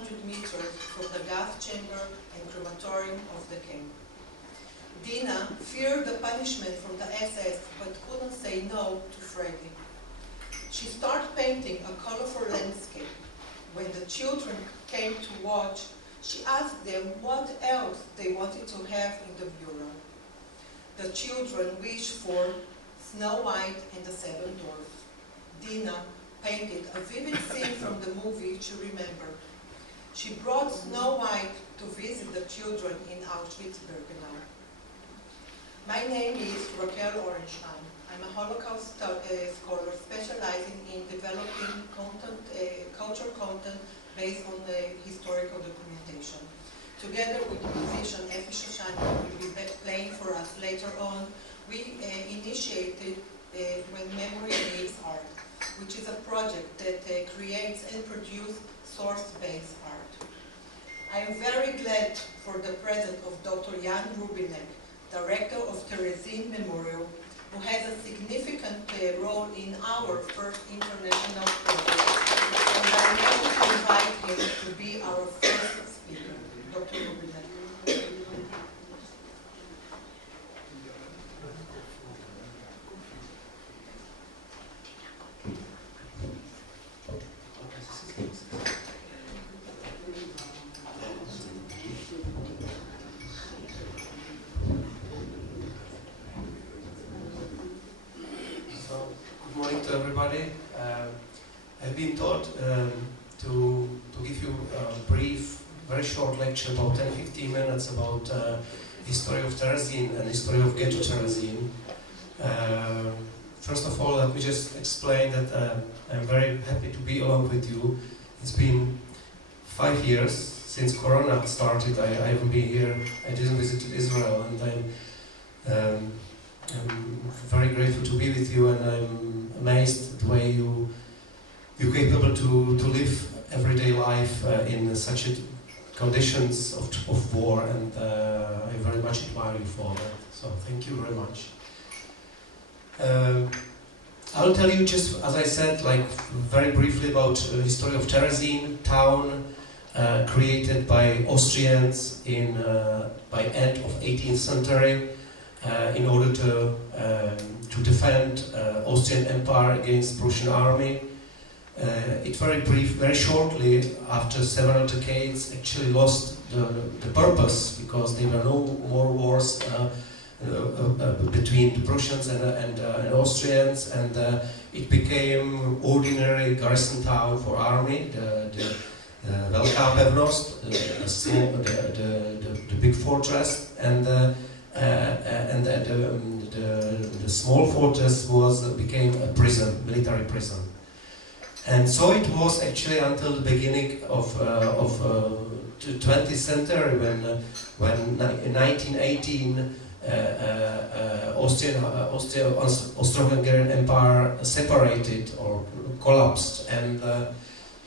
200 meters from the gas chamber and crematorium of the camp. Dina feared the punishment from the SS but couldn't say no to Freddy. She started painting a colorful landscape. When the children came to watch, she asked them what else they wanted to have in the bureau. The children wished for Snow White and the Seven Dwarfs. Dina painted a vivid scene from the movie she remembered. She brought Snow White to visit the children in Auschwitz-Birkenau. My name is Raquel Orenstein. I'm a Holocaust scholar specializing in developing cultural content based on historical documentation. Together with musician Effie Shoshani, who will be playing for us later on, we initiated When Memory Meets Art, which is a project that creates and produces source-based art. I am very glad for the presence of Dr. Jan Rubinek, Director of Terezin Memorial, who has a significant role in our first international project. And I'm happy to invite him to be our first speaker, Dr. Rubinek. Good morning to everybody. I've been taught to give you a brief, very short lecture, about 10-15 minutes about history of Terezin and history of ghetto Terezin. First of all, let me just explain that I'm very happy to be along with you. It's been 5 years since Corona started. I haven't been here. I didn't visit Israel, and I'm very grateful to be with you, and I'm amazed the way you're capable to live everyday life in such conditions of war, and I very much admire you for that. So thank you very much. I'll tell you, just as I said, like very briefly about the history of Terezin town, created by Austrians by end of 18th century. In order to defend Austrian Empire against Prussian army. It very shortly, after several decades, actually lost the purpose, because there were no more wars between the Prussians and Austrians, and it became ordinary garrison town for army. The Velká pevnost, the big fortress, and the small fortress became a prison, military prison. And so it was actually until the beginning of the 20th century, when in 1918 Austro-Hungarian Empire separated or collapsed, and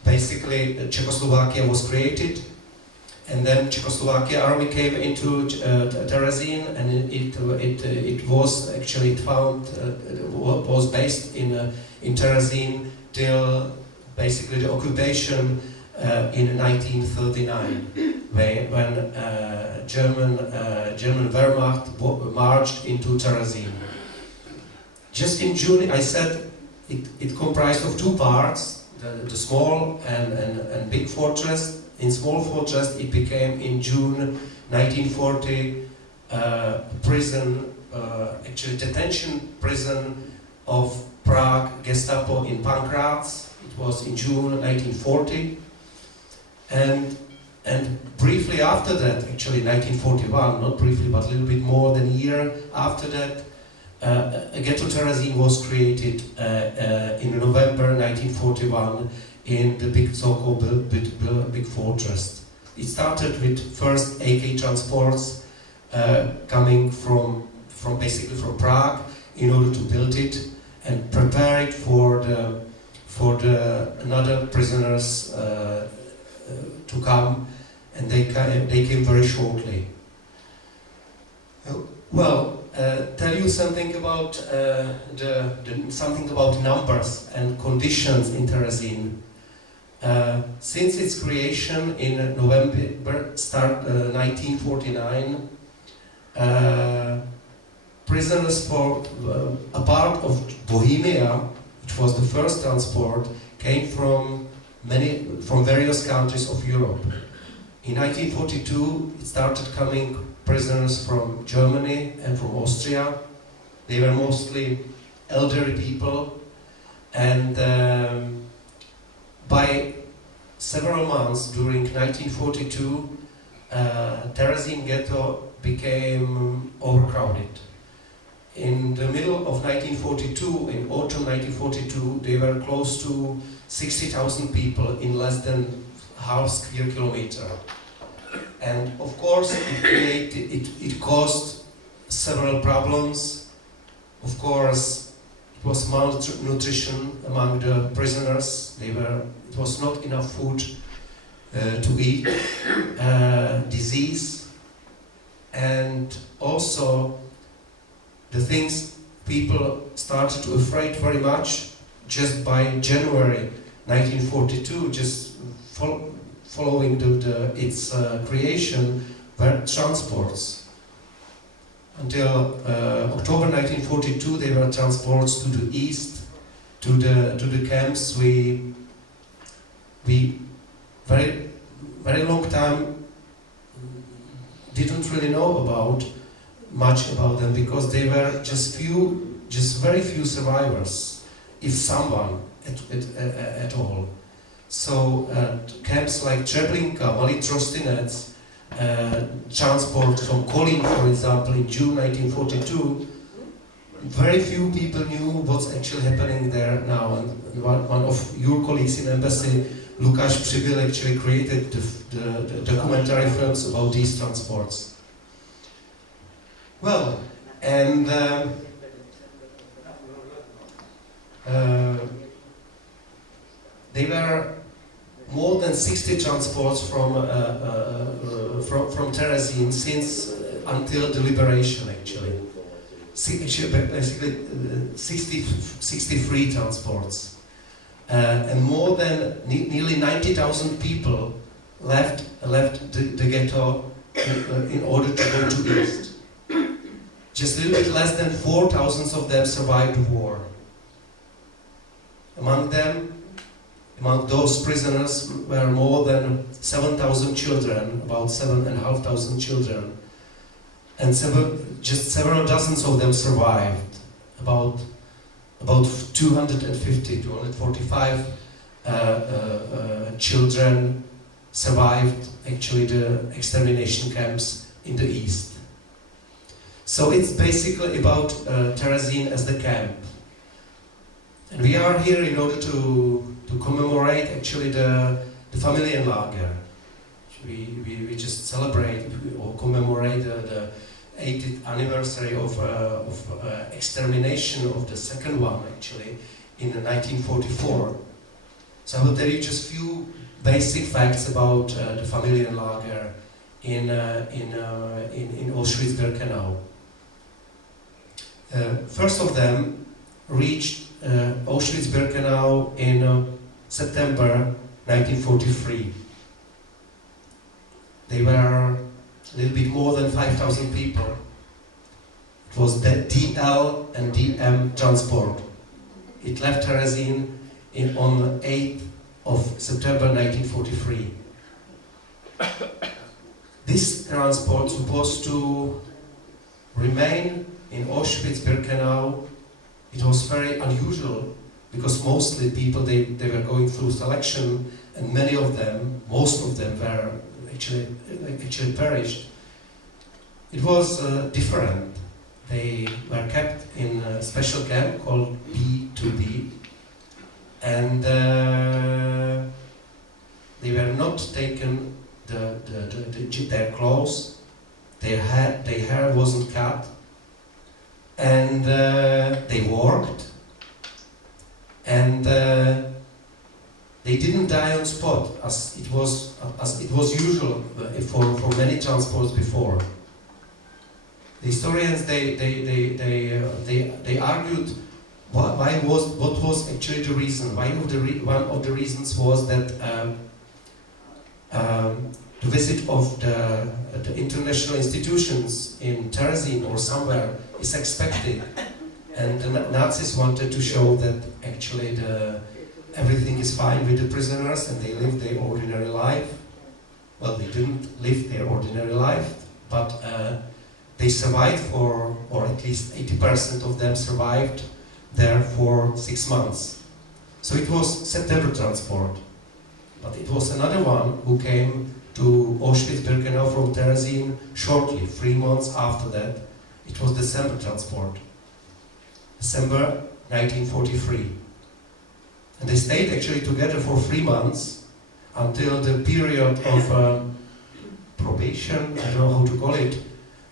basically Czechoslovakia was created. And then Czechoslovakia army came into Terezin, and it was actually was based in Terezin till basically the occupation in 1939, when German Wehrmacht marched into Terezin. Just in June, I said it comprised of two parts: the small and big fortress. In small fortress, it became in June 1940 prison, actually detention prison of Prague Gestapo in Pankratz. It was in June 1940, and briefly after that, actually 1941, not briefly but a little bit more than a year after that, a ghetto Terezin was created in November 1941. In the big so-called big fortress. It started with first AK transports coming from Prague in order to build it and prepare it for the another prisoners to come, and they came very shortly. Well, tell you something about something about numbers and conditions in Terezin. Since its creation in November 1949, prisoners for a part of Bohemia, which was the first transport, came from various countries of Europe. In 1942, it started coming prisoners from Germany and from Austria. They were mostly elderly people, and by several months during 1942, Terezin ghetto became overcrowded. In the middle of 1942, in autumn 1942, they were close to 60,000 people in less than half square kilometer. And of course, it caused several problems. Of course, it was malnutrition among the prisoners. It was not enough food to eat, disease, and also the things people started to afraid very much just by January 1942, just following its creation, were transports. Until October 1942, they were transports to the east, to the camps. We very long time didn't really know much about them, because they were just very few survivors, if someone at all. So camps like Treblinka, Malý Trostinec, transport from Kolín, for example, in June 1942, very few people knew what's actually happening there now. And one of your colleagues in embassy, Lukáš Přibyl, actually created the documentary films about these transports. Well, and they were more than 60 transports from Terezin since until the liberation, actually. Basically 63 transports. And more than nearly 90,000 people left the ghetto in order to go to east. Just a little bit less than 4,000 of them survived the war. Among those prisoners were more than 7,000 children, about 7,500 children, and several dozens of them survived. About 245 children survived actually the extermination camps in the east. So it's basically about Terezin as the camp. And we are here in order to commemorate actually the Familienlager. We just celebrate or commemorate the 80th anniversary of extermination of the second one, actually, in 1944. So I will tell you just a few basic facts about the Familienlager in Auschwitz-Birkenau. First of them reached Auschwitz-Birkenau in September 1943. They were a little bit more than 5,000 people. It was the DL and DM transport. It left Terezin on the 8th of September 1943. This transport was supposed to remain in Auschwitz-Birkenau. It was very unusual because mostly people, they were going through selection, and most of them were actually perished. It was different. They were kept in a special camp called B2B, and they were not taken their clothes. Their hair wasn't cut, and they worked, and they didn't die on spot as it was usual for many transports before. The historians they argued what was actually the reason? One of the reasons was that the visit of the international institutions in Trezin or somewhere is expected, and the Nazis wanted to show that actually everything is fine with the prisoners and they live their ordinary life. Well, they didn't live their ordinary life, but they survived or at least 80% of them survived there for 6 months. So it was September transport. But it was another one who came to Auschwitz-Birkenau from Terezin shortly, 3 months after that. It was December transport. December 1943. And they stayed actually together for 3 months until the period of probation, I don't know how to call it,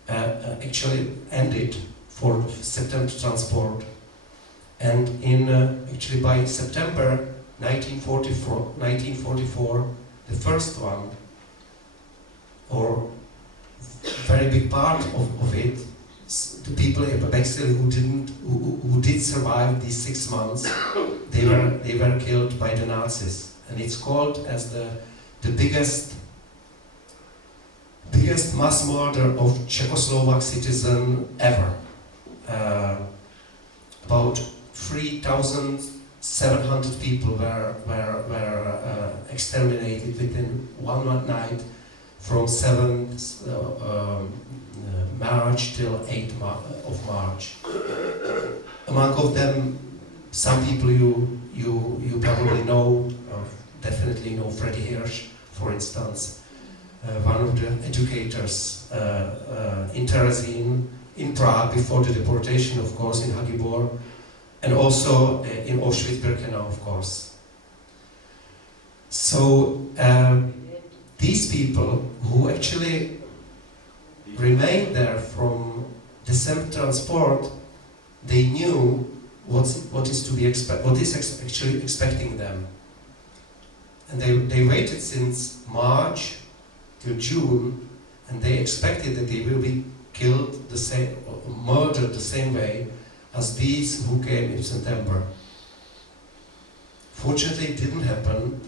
actually ended for September transport. And actually by September 1944, the first one, or very big part of it, the people basically who did survive these 6 months, they were killed by the Nazis, and it's called as the biggest mass murder of Czechoslovak citizen ever. About 3,700 people were exterminated within one night, from 7th March till 8th of March. Among of them, some people you probably know, or definitely know Freddie Hirsch, for instance, one of the educators in Terezin, in Prague before the deportation, of course, in Hagibor, and also in Auschwitz-Birkenau, of course. So these people who actually remained there from December transport, they knew what is actually expecting them, and they waited since March till June, and they expected that they will be killed the same, murdered the same way as these who came in September. Fortunately, it didn't happen,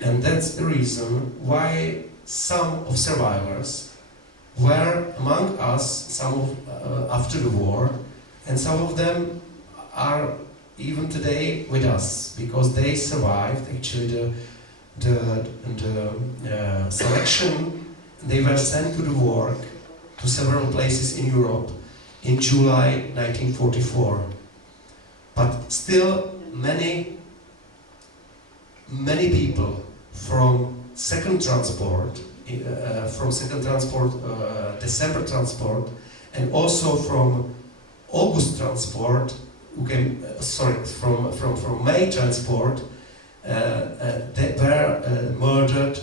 and that's the reason why some of survivors were among us, after the war, and some of them are even today with us, because they survived actually the selection. They were sent to the work to several places in Europe in July 1944. But still many people from second transport, December transport, and also from August transport, who came, from May transport, that were murdered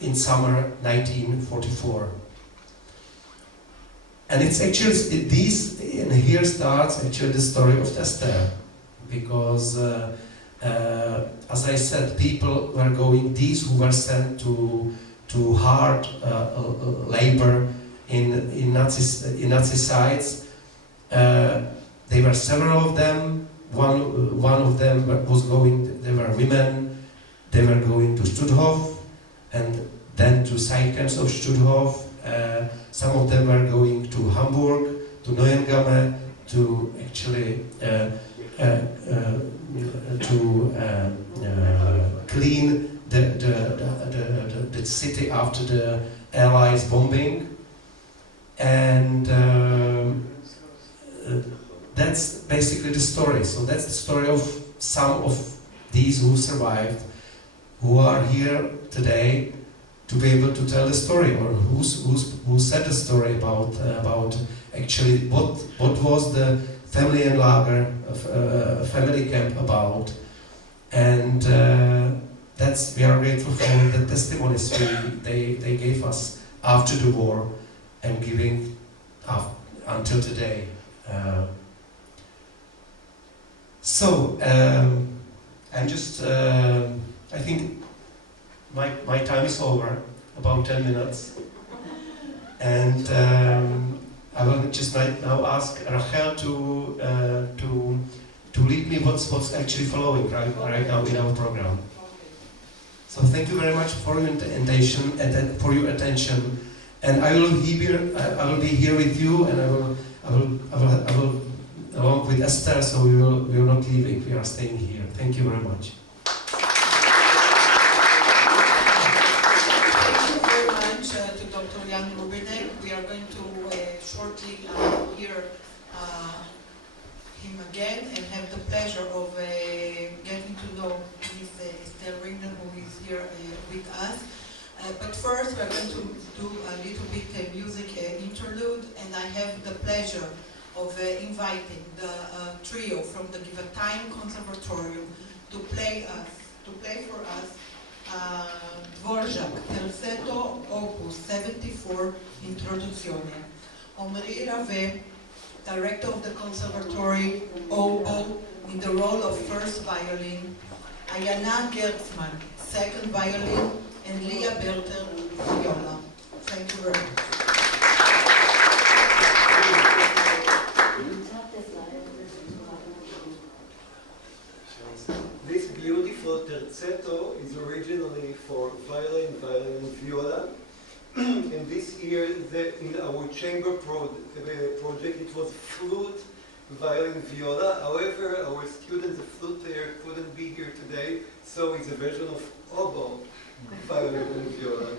in summer 1944. And it's actually and here starts actually the story of Esther, because as I said, people were these who were sent to hard labor in Nazi sites. There were several of them. One of them was they were women. They were going to Stutthof and then to side camps of Stutthof. Some of them were going to Hamburg, to Neuengamme, to actually clean the city after the Allies bombing, and that's basically the story. So that's the story of some of these who survived, who are here today to be able to tell the story, or who said the story about actually what was the family lager, family camp about, and we are grateful for the testimonies they gave us after the war and giving until today. I'm just I think my time is over, about 10 minutes, and I will just now ask Rachel to lead me what's actually following right now in our program. So thank you very much for your attention and for your attention. And I will be here with you, and I will along with Esther. So we are not leaving. We are staying here. Thank you very much. To Dr. Jan Rubinek. We are going to shortly hear him again and have the pleasure of getting to know Ms. Esther Ringden, who is here with us. But first we are going to do a little bit music interlude, and I have the pleasure of inviting the trio from the Givatayim Conservatorium to play for us Dvorak, Terzetto, Opus 74, Introduzione. Omri Rave, director of the conservatory, oboe, in the role of first violin, Ayana Gertzman, second violin, and Leah Berter, viola. Thank you very much. This beautiful terzetto is originally for violin and viola. And this year, in our chamber project, it was flute, violin, viola. However, our students, the flute player, couldn't be here today, so it's a version of oboe, violin and viola.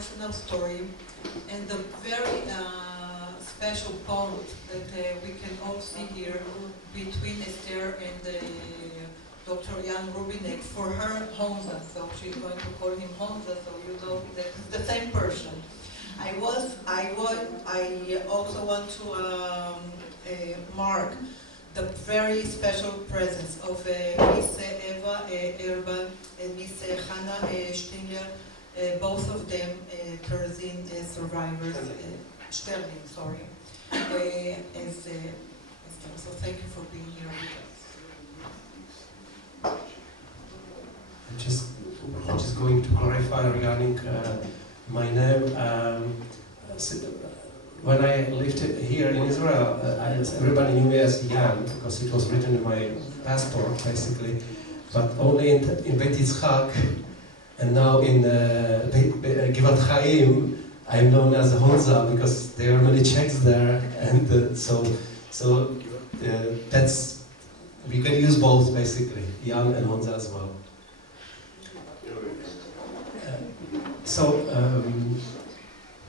personal story and the very special bond that we can all see here between Esther and Dr. Jan Rubinek for her Honza. So she's going to call him Honza, so you know that it's the same person. I also want to mark the very special presence of Miss Eva Erbal and Miss Hannah Stingler, both of them Trזין survivors, Sterling, sorry. So thank you for being here with us. I'm just going to clarify regarding my name. When I lived here in Israel, everybody knew me as Jan because it was written in my passport, basically. But only in Beit Yitzchak and now in Givat Chaim, I'm known as Honza because there are many Czechs there, and so that's we can use both basically, Jan and Honza as well.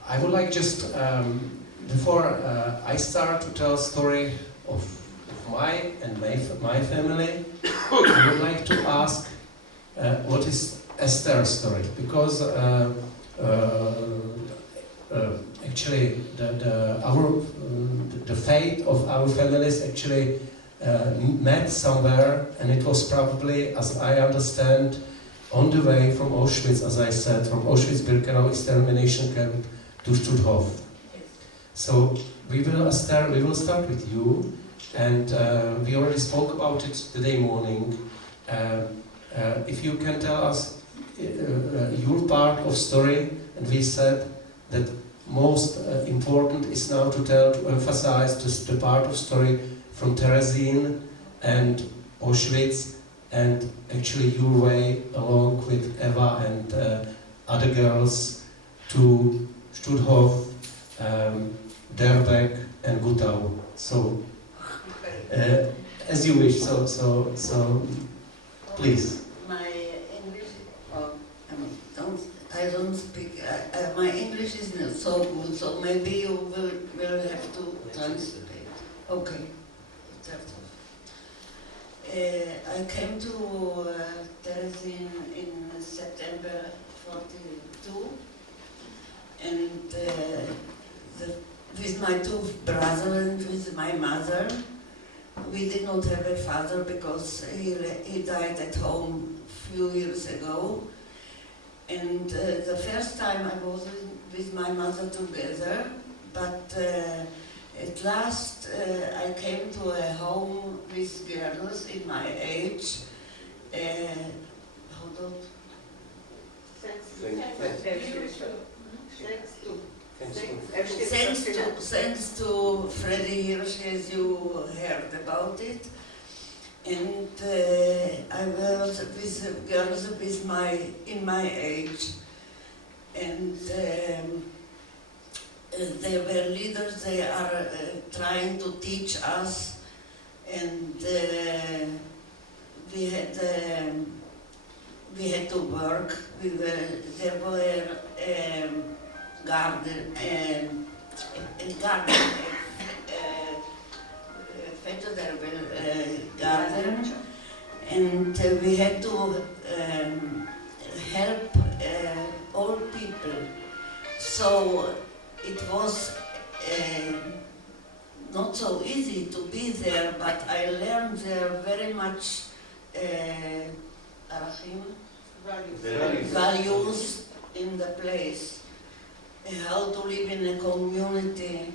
I would like just before I start to tell a story of my family, I would like to ask what is Esther's story, because actually the fate of our families actually met somewhere, and it was probably, as I understand, on the way from Auschwitz, as I said, from Auschwitz-Birkenau extermination camp to Stutthof. So we will start with you, and we already spoke about it today morning. If you can tell us your part of story, and we said that most important is now to emphasize the part of story from Trזין and Auschwitz, and actually your way along with Eva and other girls to Stutthof, Derbeck and Gutau. So, as you wish. So, please. My English, I don't speak. My English is not so good, so maybe you will have to translate. Okay. I came to Trזין in September 42, and with my two brothers and with my mother. We did not have a father because he died at home a few years ago. And the first time I was with my mother together, but at last I came to a home with girls in my age. Hold on. Thanks to Freddie Hirsch, as you heard about it. And I was with girls in my age. And they were leaders, they are trying to teach us. And we had to work. There were garden, vegetable garden, and we had to help old people. So it was not so easy to be there, but I learned there very much values in the place. How to live in a community,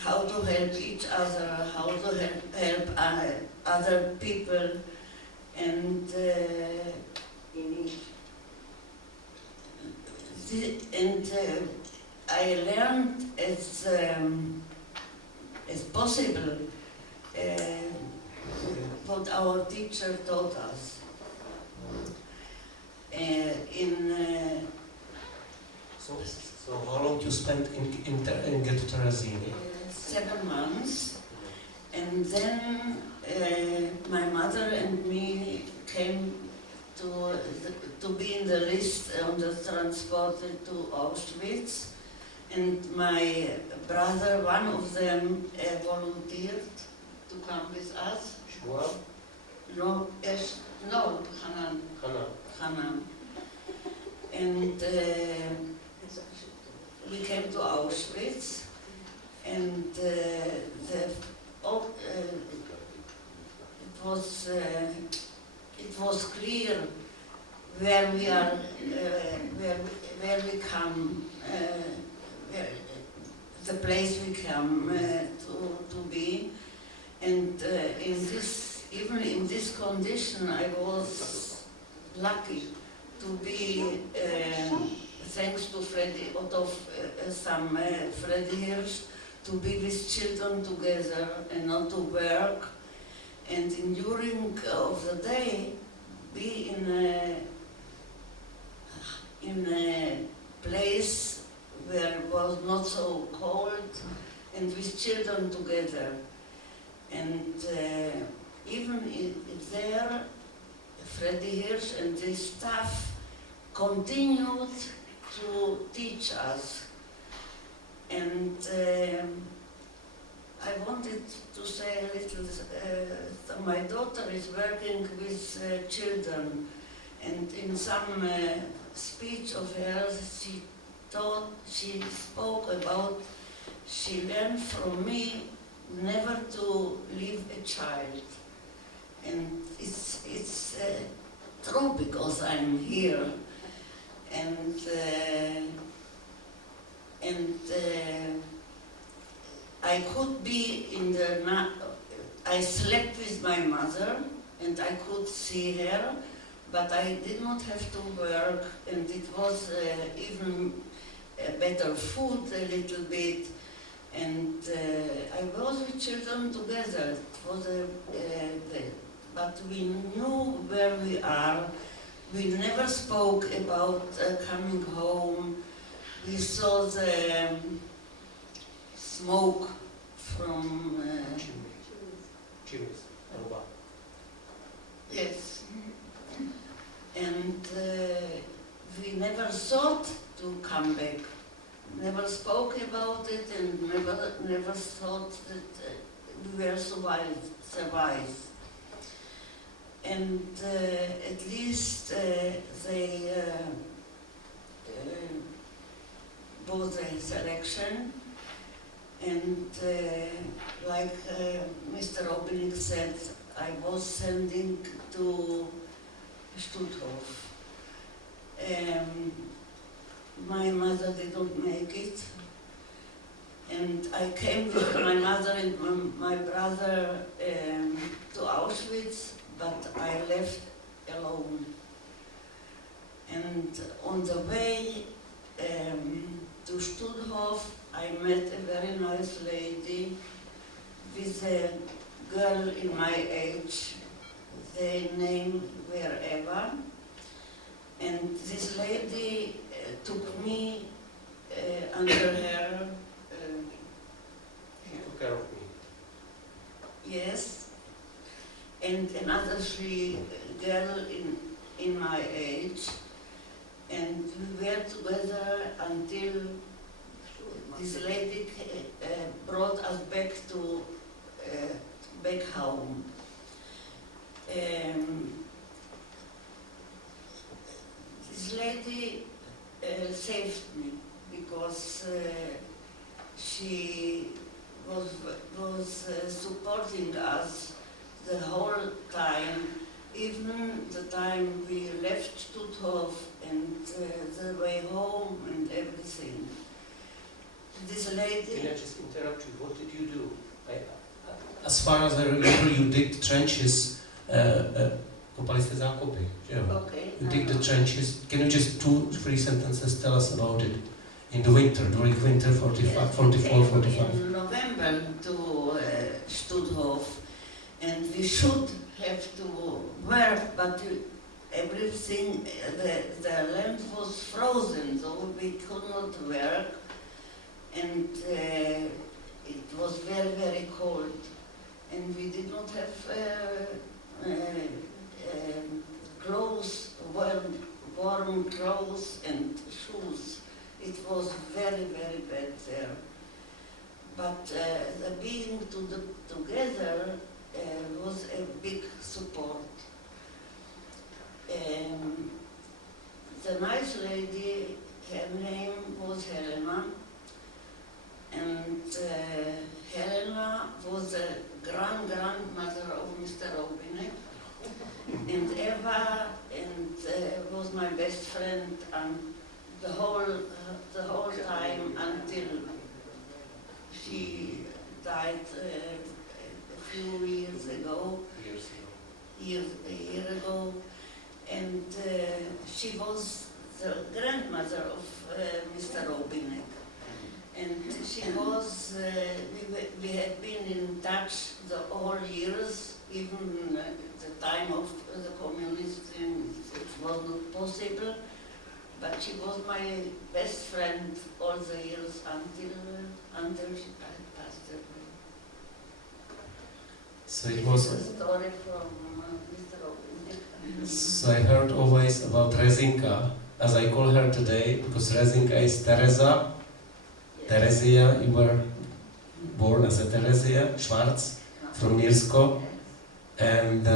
how to help each other, how to help other people, and I learned as possible what our teacher taught us. So how long you spent in Ghetto Trזין? 7 months, and then my mother and me came to be in the list on the transport to Auschwitz. And my brother, one of them, volunteered to come with us. Shmuel? No, Hanan. Hanan. And we came to Auschwitz, and it was clear where we are, where we come, the place we come to be, and even in this condition, I was lucky to be, thanks to Freddie Otto, Freddie Hirsch, to be with children together and not to work, and during of the day be in a place where it was not so cold, and with children together. And even there, Freddie Hirsch and his staff continued to teach us. And I wanted to say a little, my daughter is working with children, and in some speech of hers, she spoke about, she learned from me never to leave a child. And it's true, because I'm here, and I could be in the I slept with my mother, and I could see her, but I did not have to work, and it was even better food a little bit, and I was with children together. It was but we knew where we are. We never spoke about coming home. We saw the smoke from chimneys, Aruba. Yes, and we never thought to come back. Never spoke about it, and never thought that we were survive. And at least they bought a selection, and like Mr. Obelik said, I was sending to Stutthof. My mother did not make it, and I came with my mother and my brother to Auschwitz, but I left alone. And on the way to Stutthof, I met a very nice lady with a girl in my age. Their name were Eva, and this lady took me under her. She took care of me. Yes, and another girl in my age, and we were together until this lady brought us back to back home. This lady saved me, because she was supporting us the whole time, even the time we left Stutthof and the way home and everything. This lady... Can I just interrupt you? What did you do? As far as I remember, you dig trenches. Kopali jste zákopy, že jo? Okay. You dig the trenches. Can you just 2-3 sentences tell us about it? In the winter, during winter 45, 44, 45. In November to Stutthof, and we should have to work, but everything, the land was frozen, so we could not work, and it was very, very cold, and we did not have clothes, warm clothes and shoes. It was very, very bad there. But the being together was a big support. The nice lady, her name was Helena, and Helena was the grandmother of Mr. Robinek, and Eva was my best friend the whole time until she died a few years ago. A year ago, and she was the grandmother of Mr. Robinek. And she was, we had been in touch all years, even the time of the communists, it was not possible. But she was my best friend all the years until she passed away. So it was. It's a story from Mr. Robinek. So I heard always about Rezinka, as I call her today, because Rezinka is Teresa. Yes. Teresia, you were born as a Teresia, Schwarz, from Nirsko. And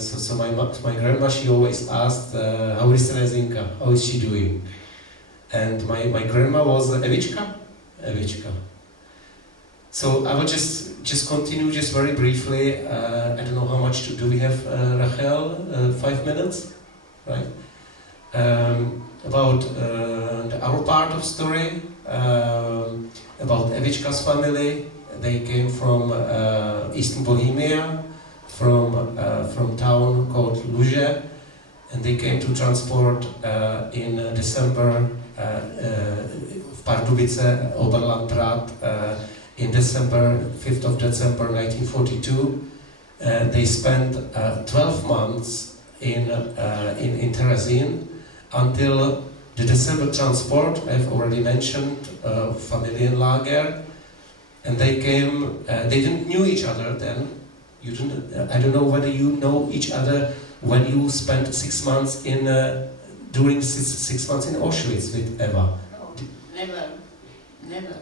so my grandma, she always asked, how is Rezinka, how is she doing? And my grandma was Evichka. So I will just continue just very briefly. I don't know how much do we have, Rachel? 5 minutes, right? About our part of story, about Evichka's family. They came from Eastern Bohemia, from town called Luže, and they came to transport in December v Pardubice, Oberlandrat, in December, 5th of December 1942. They spent 12 months in Terezin until the December transport. I've already mentioned Familienlager, and they came. They didn't knew each other then. You didn't. I don't know whether you know each other when you spent 6 months in during 6 months in Auschwitz with Eva. No, never.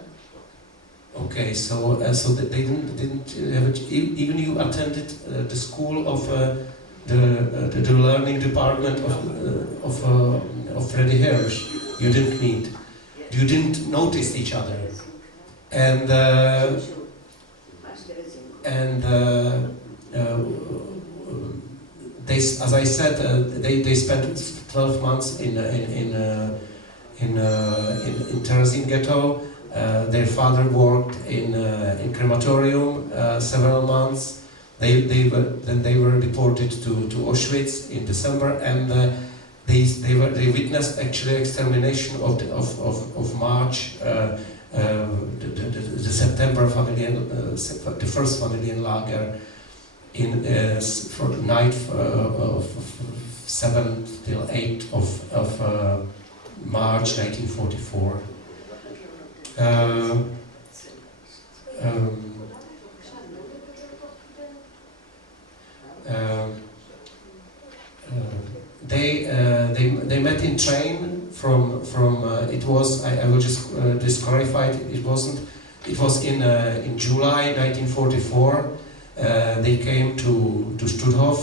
Okay, so they didn't have it. Even you attended the school of the learning department of Freddy Hirsch. You didn't meet. You didn't notice each other, and they, as I said, they spent 12 months in Terezin ghetto. Their father worked in crematorium several months. They were deported to Auschwitz in December, and they witnessed actually extermination of March, the September the first Familienlager in for night of 7 till 8 of March 1944. They met in train from it was I will just disqualify it wasn't it was in July 1944. They came to Stutthof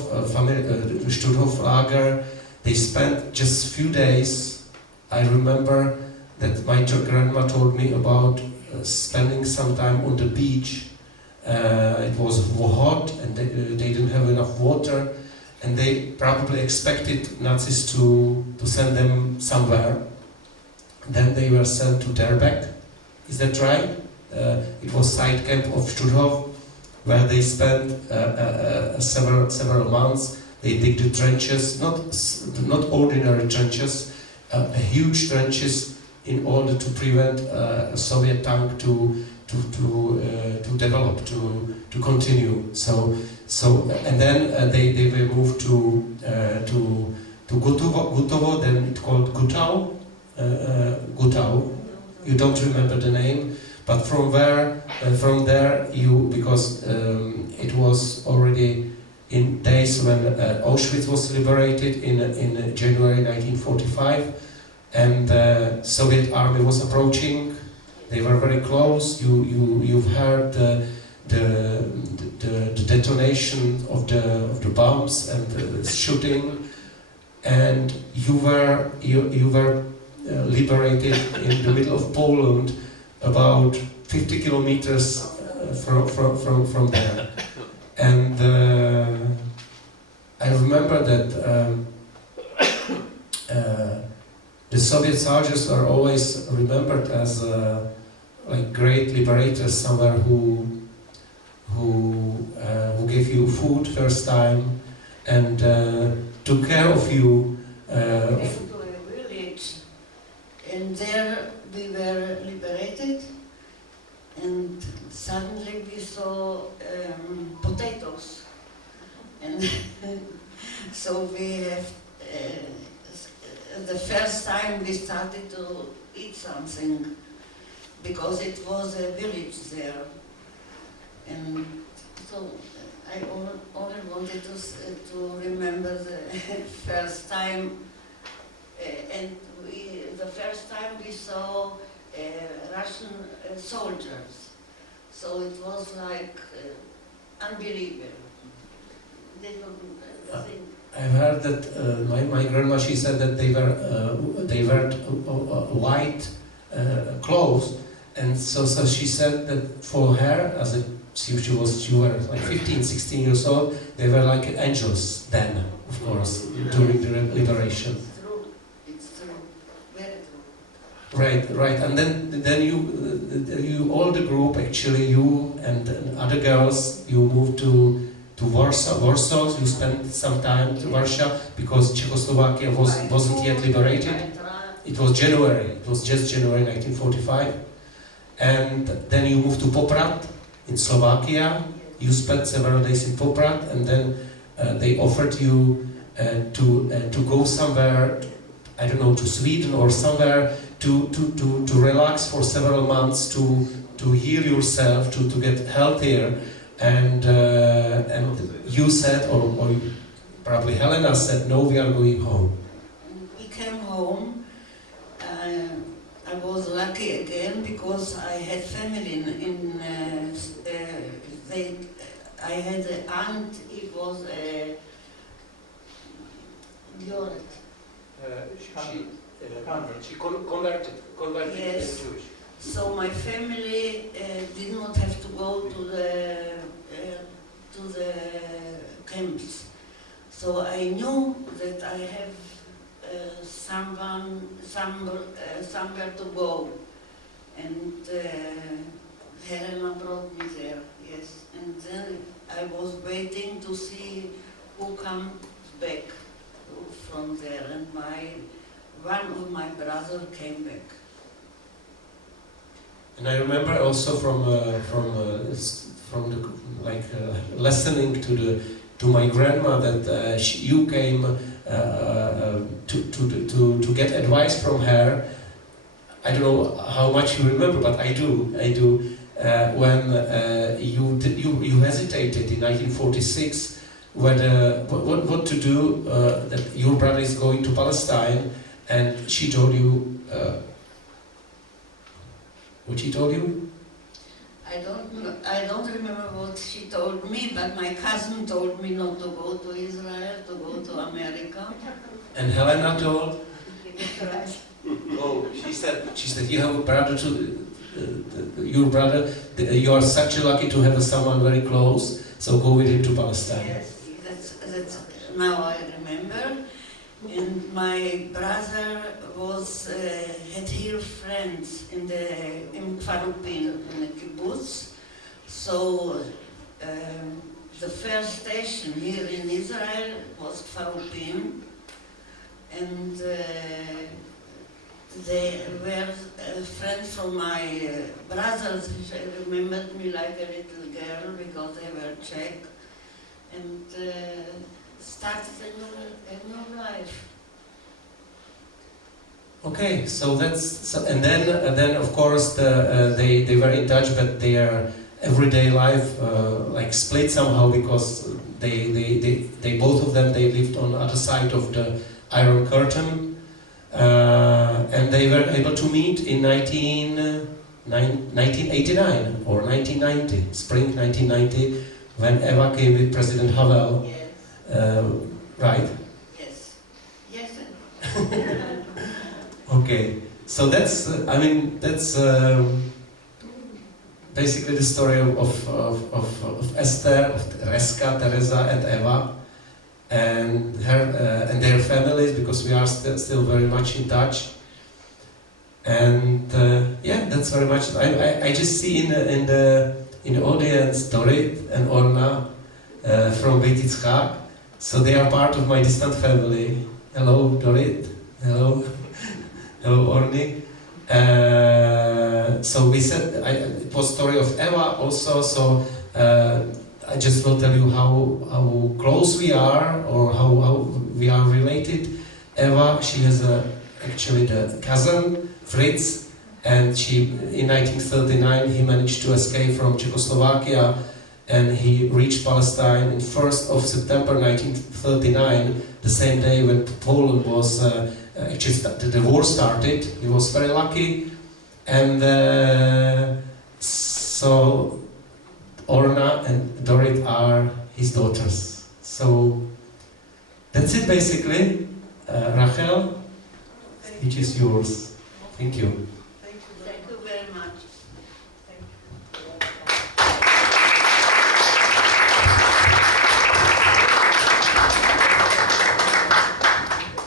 Stutthof lager. They spent just a few days. I remember that my grandma told me about spending some time on the beach. It was hot and they didn't have enough water, and they probably expected Nazis to send them somewhere. Then they were sent to Derbeck. Is that right? It was side camp of Stutthof, where they spent several months. They dig the trenches, not ordinary trenches, huge trenches, in order to prevent a Soviet tank to develop, to continue. So and then they were moved to Gutovo, then it's called Gutau. You don't remember the name, but from there because it was already in days when Auschwitz was liberated in January 1945, and the Soviet army was approaching. They were very close. You've heard the detonation of the bombs and the shooting, and you were liberated in the middle of Poland, about 50 kilometers from there. And I remember that the Soviet soldiers are always remembered as like great liberators, somewhere who gave you food first time and took care of you. Came to a village, and there we were liberated, and suddenly we saw potatoes, and so we have the first time we started to eat something, because it was a village there, and so I only wanted to remember the first time, and the first time we saw Russian soldiers, so it was like unbelievable. I've heard that my grandma, she said that they were white clothes, and so she said that for her, as she were like 15, 16 years old, they were like angels then, of course, during the liberation. It's true, very true. Right, and then you all the group, actually you and other girls, you moved to Warsaw. You spent some time to Warsaw because Czechoslovakia wasn't yet liberated. It was January. It was just January 1945, and then you moved to Poprad in Slovakia. You spent several days in Poprad, and then they offered you to go somewhere, I don't know, to Sweden or somewhere to relax for several months, to heal yourself, to get healthier. And you said, or probably Helena said, no, we are going home. We came home. I was lucky again because I had family I had an aunt. It was a Violet. She converted Yes. to Jewish. So my family did not have to go to the camps. So I knew that I have somewhere to go, and Helena brought me there. Yes, and then I was waiting to see who comes back from there, and one of my brothers came back. And I remember also from listening to my grandma that you came to get advice from her. I don't know how much you remember, but I do. When you hesitated in 1946 whether what to do, that your brother is going to Palestine, and she told you. What she told you? I don't remember what she told me, but my cousin told me not to go to Israel, to go to America. And Helena told? Right. Oh, she said you have a brother your brother, you are such a lucky to have someone very close, so go with him to Palestine. Yes, that's now I remember. And my brother had here friends in Kfarupin, in the kibbutz. So the first station here in Israel was Kfarupin, and they were friends from my brothers. They remembered me like a little girl because they were Czech, and started a new life. Okay, so and then of course they were in touch, but their everyday life like split somehow because they both of them, they lived on the other side of the Iron Curtain, and they were able to meet in 1989 or 1990, spring 1990, when Eva came with President Havel. Yes. Right? Yes. Yes. Okay. So that's, basically the story of Esther, of Reska, Teresa, and Eva, and their families, because we are still very much in touch. And that's very much. I just see in the audience Dorit and Orna from Beit Yitzchak, so they are part of my distant family. Hello, Dorit. Hello. Hello, Orni. So we said it was story of Eva also. So I just will tell you how close we are, or how we are related. Eva, she has actually the cousin Fritz, and in 1939 he managed to escape from Czechoslovakia, and he reached Palestine in 1st of September 1939, the same day when Poland was. Actually, the war started. He was very lucky, and so Orna and Dorit are his daughters. So that's it basically. Rachel, which is yours. Thank you. Thank you. Thank you very much. Thank you.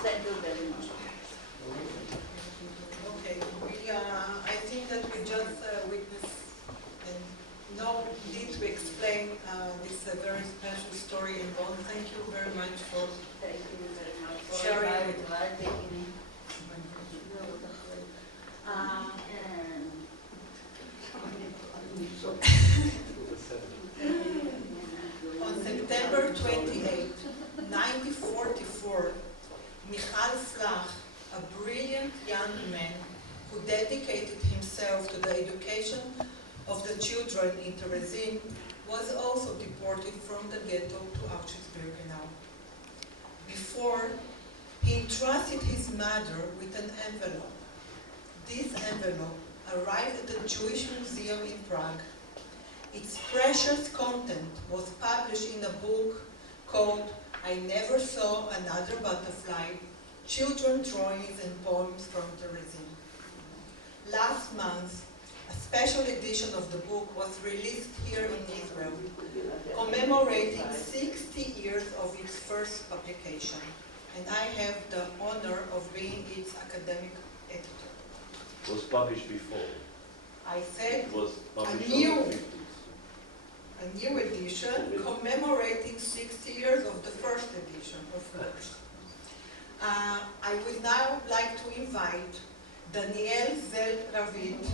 Thank you very much. Okay, I think that we just witnessed and need to explain this very special story in Bonn. Thank you very much for Thank you very much for sharing it. inviting me. On September 28, 1944, Michal Flach, a brilliant young man who dedicated himself to the education of the children in Trezin, was also deported from the ghetto to Auschwitz-Birkenau. Before, he entrusted his mother with an envelope. This envelope arrived at the Jewish Museum in Prague. Its precious content was published in a book called I Never Saw Another Butterfly, Children Drawings and Poems from Terezin. Last month, a special edition of the book was released here in Israel, commemorating 60 years of its first publication, and I have the honor of being its academic editor. It was published before. I said It was published a new in the 50s. a new edition commemorating 60 years of the first edition, of course. I would now like to invite Daniel Zelt-Ravid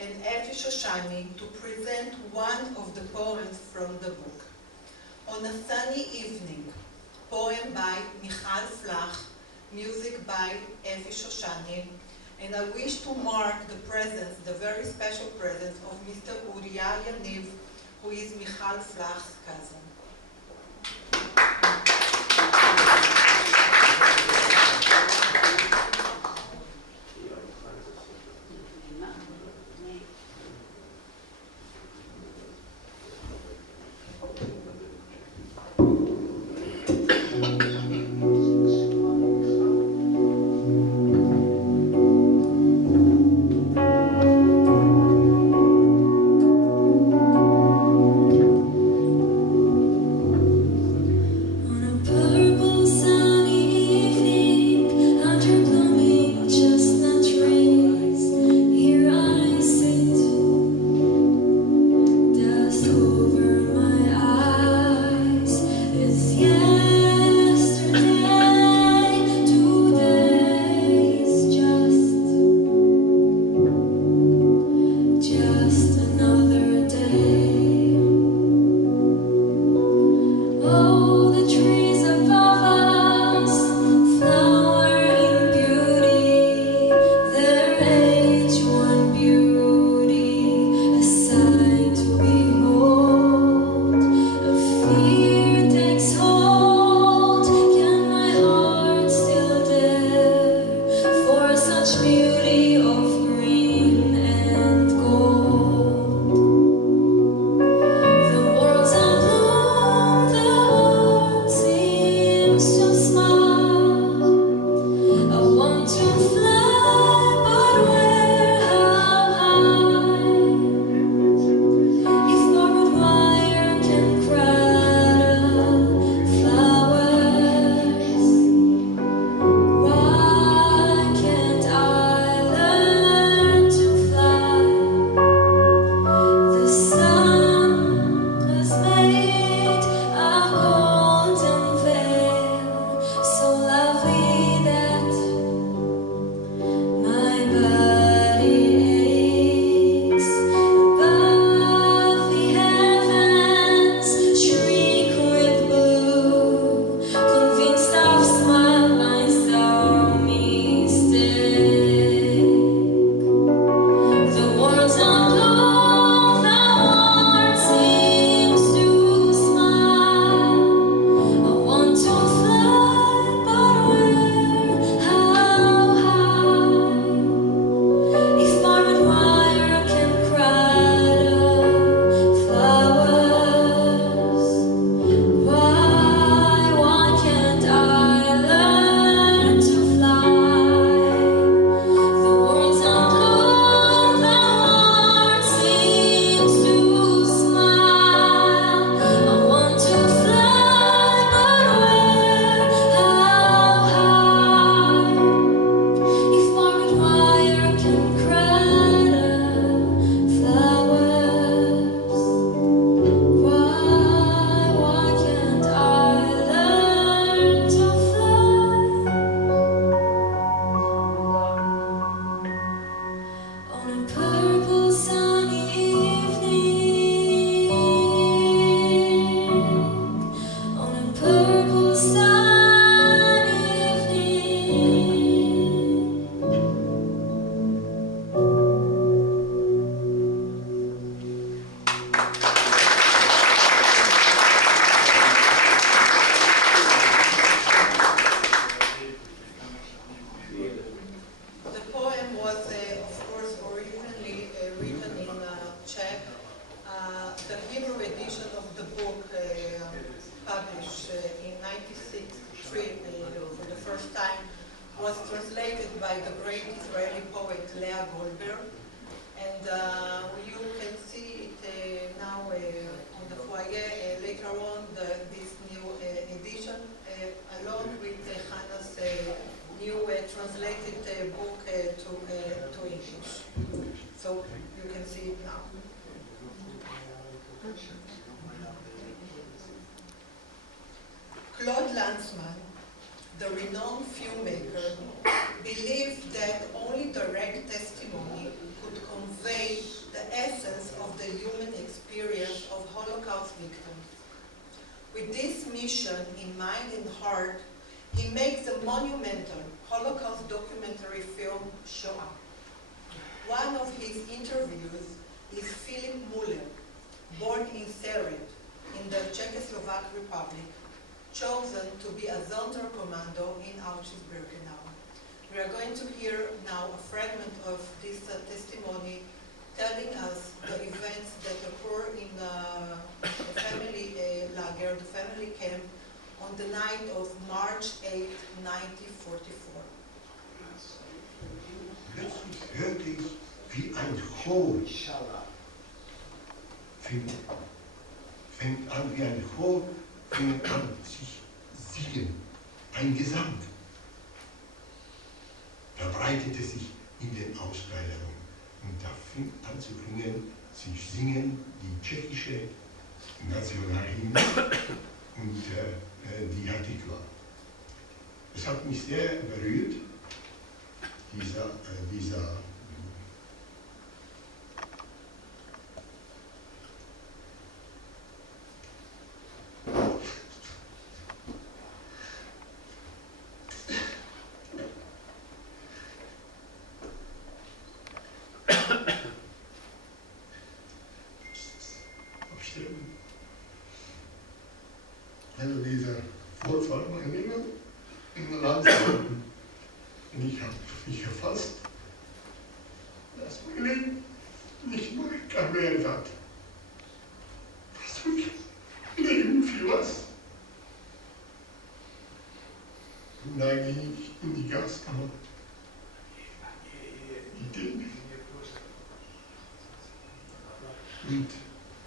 and Efi Shoshani to present one of the poems from the book. On a Sunny Evening, poem by Michal Flach, music by Efi Shoshani, and I wish to mark the presence, the very special presence of Mr. Uriah Yaniv, who is Michal Flach's cousin. beauty of green and gold. The world's unblown, the world seems to smile. I want to fly, but where, how high? If barbed wire can cradle flowers, why can't I learn to fly? The sun has made a golden veil, so lovely that my body aches. Above the heavens shriek with blue, convinced I've smiled my some mistake. The world's unblown, the world seems to smile. I want to fly, but where, how high? If barbed wire can cradle flowers, why can't I learn to fly? The world's unblown, the world seems to smile. I want to fly, but where, how high? If barbed wire can cradle flowers, why can't I learn to fly? On a purple sunny evening, on a purple sunny evening. The poem was, of course, originally written in Czech. The Hebrew edition of the book, published in 1963 for the first time, was translated by the great Israeli poet Leah Goldberg. And you can see it now on the foyer later on, this new edition, along with Hannah's new translated book to English. So you can see it now. Claude Lanzmann, the renowned filmmaker, believed that only direct testimony could convey the essence of the human experience of Holocaust victims. With this mission in mind and heart, he makes the monumental Holocaust documentary film Shoah. One of his interviews is Philip Muller, born in Sered in the Czechoslovak Republic, chosen to be a Sonderkommando in Auschwitz-Birkenau. We are going to hear now a fragment of this testimony telling us the events that occurred in the family lager, the family camp, on the night of March 8, 1944. Plötzlich hörte ich, wie ein Chor fängt an, wie ein Chor fängt an, sich singen, ein Gesang. Verbreitete sich in den Auskleidungen und da fing an zu klingen, sie singen die tschechische Nationalhymne und die Hatikva. Es hat mich sehr berührt, dieser Vorfall meiner Landsleute. Und ich habe mich erfasst, dass mein Leben nicht nur kein Wert hat. Was soll ich leben für was? Und dann ging ich in die Gaskammer. Und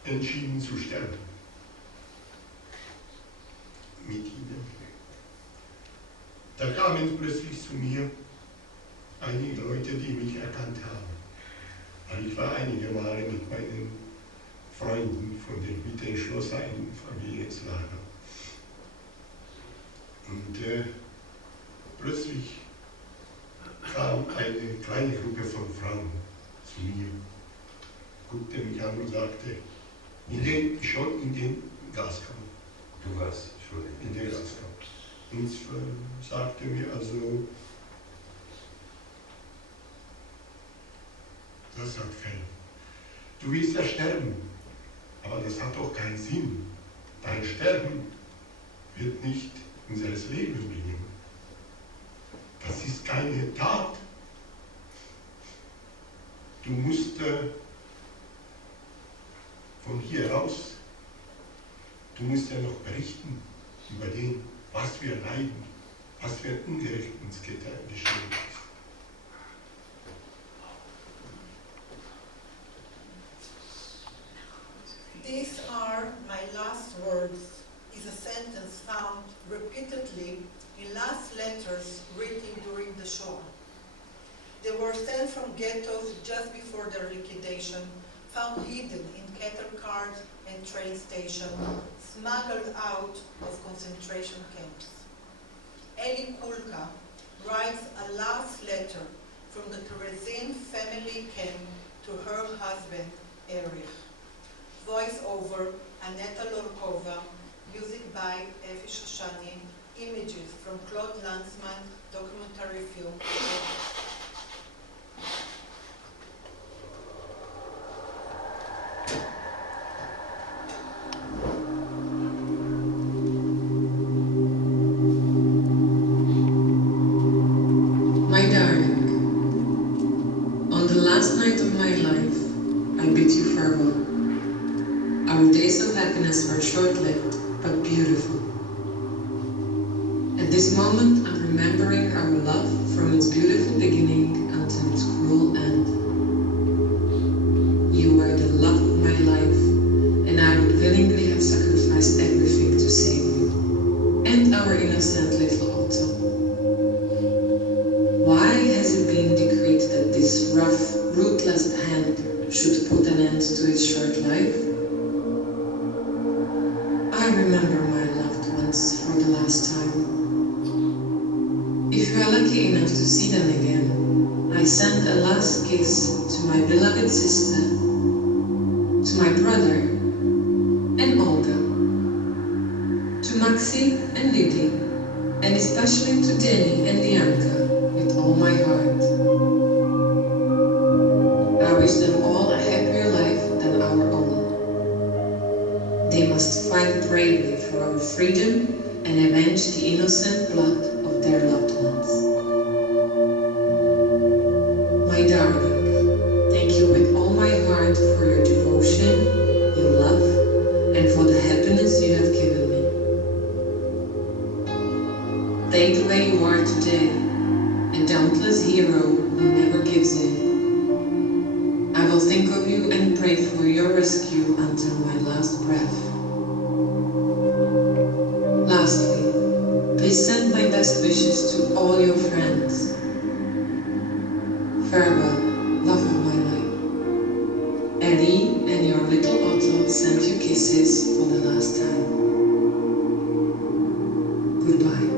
entschieden zu sterben. Mit ihnen. Da kamen plötzlich zu mir einige Leute, die mich erkannt haben. Weil ich war einige Male mit meinen Freunden mit den Schlosser im Familienlager. Und plötzlich kam eine kleine Gruppe von Frauen zu mir, guckte mich an und sagte, schon in den Gaskammer. Du warst schon in der Gaskammer. Und sagte mir also, das hat keinen. Du willst ja sterben, aber das hat doch keinen Sinn. Dein Sterben wird nicht unseres Leben bringen. Das ist keine Tat. Du musst von hier raus, du musst ja noch berichten über den, was wir leiden, was für Unrecht uns geschehen ist. These are my last words, is a sentence found repeatedly in last letters written during the Shoah. They were sent from ghettos just before their liquidation, found hidden in cattle cars and train stations, smuggled out of concentration camps. Eli Kulka writes a last letter from the Trezin family camp to her husband, Erich. Voice over Aneta Lorkova, music by Efi Shoshani, images from Claude Lanzmann documentary film. My darling, on the last night of my life, I bid you farewell. Our days of happiness were short-lived, but beautiful. At this moment, I'm remembering our love from its beautiful beginning until its cruel end. You were the love of my life, and I would willingly have sacrificed everything to save you, and our innocent little Otto. Why has it been decreed that this rough, ruthless hand should put an end to its short life? I remember my loved ones for the last time. If you are lucky enough to see them again, I send a last kiss to my beloved sister, to my brother, and Olga, to Maxi and Lily, and especially to Denny and Dianka, with all my heart. I wish them all a happier life than our own. They must fight bravely for our freedom and avenge the innocent blood of their loved ones. My darling, thank you with all my heart for your devotion, your love, and for the happiness you have given me. Stay the way you are today, a dauntless hero who never gives in. I will think of you and pray for your rescue until my last breath. Lastly, please send my best wishes to all your friends. Farewell, love of my life. Ellie and your little Otto send you kisses for the last time. Goodbye.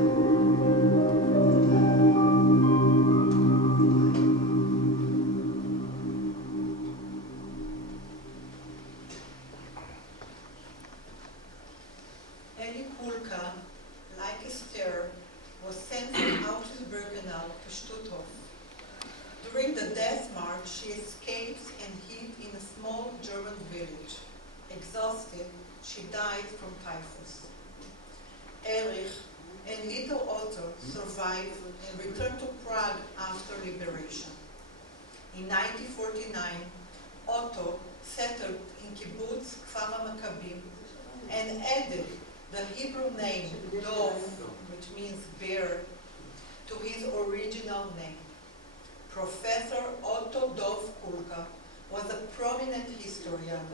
Eli Kulka, like Esther, was sent from Auschwitz-Birkenau to Stutthof. During the death march, she escaped and hid in a small German village. Exhausted, she died from typhus. Erich, and little Otto survived and returned to Prague after liberation. In 1949, Otto settled in kibbutz Kfar HaMaccabim and added the Hebrew name Dov, which means bear, to his original name. Professor Otto Dov Kulka was a prominent historian,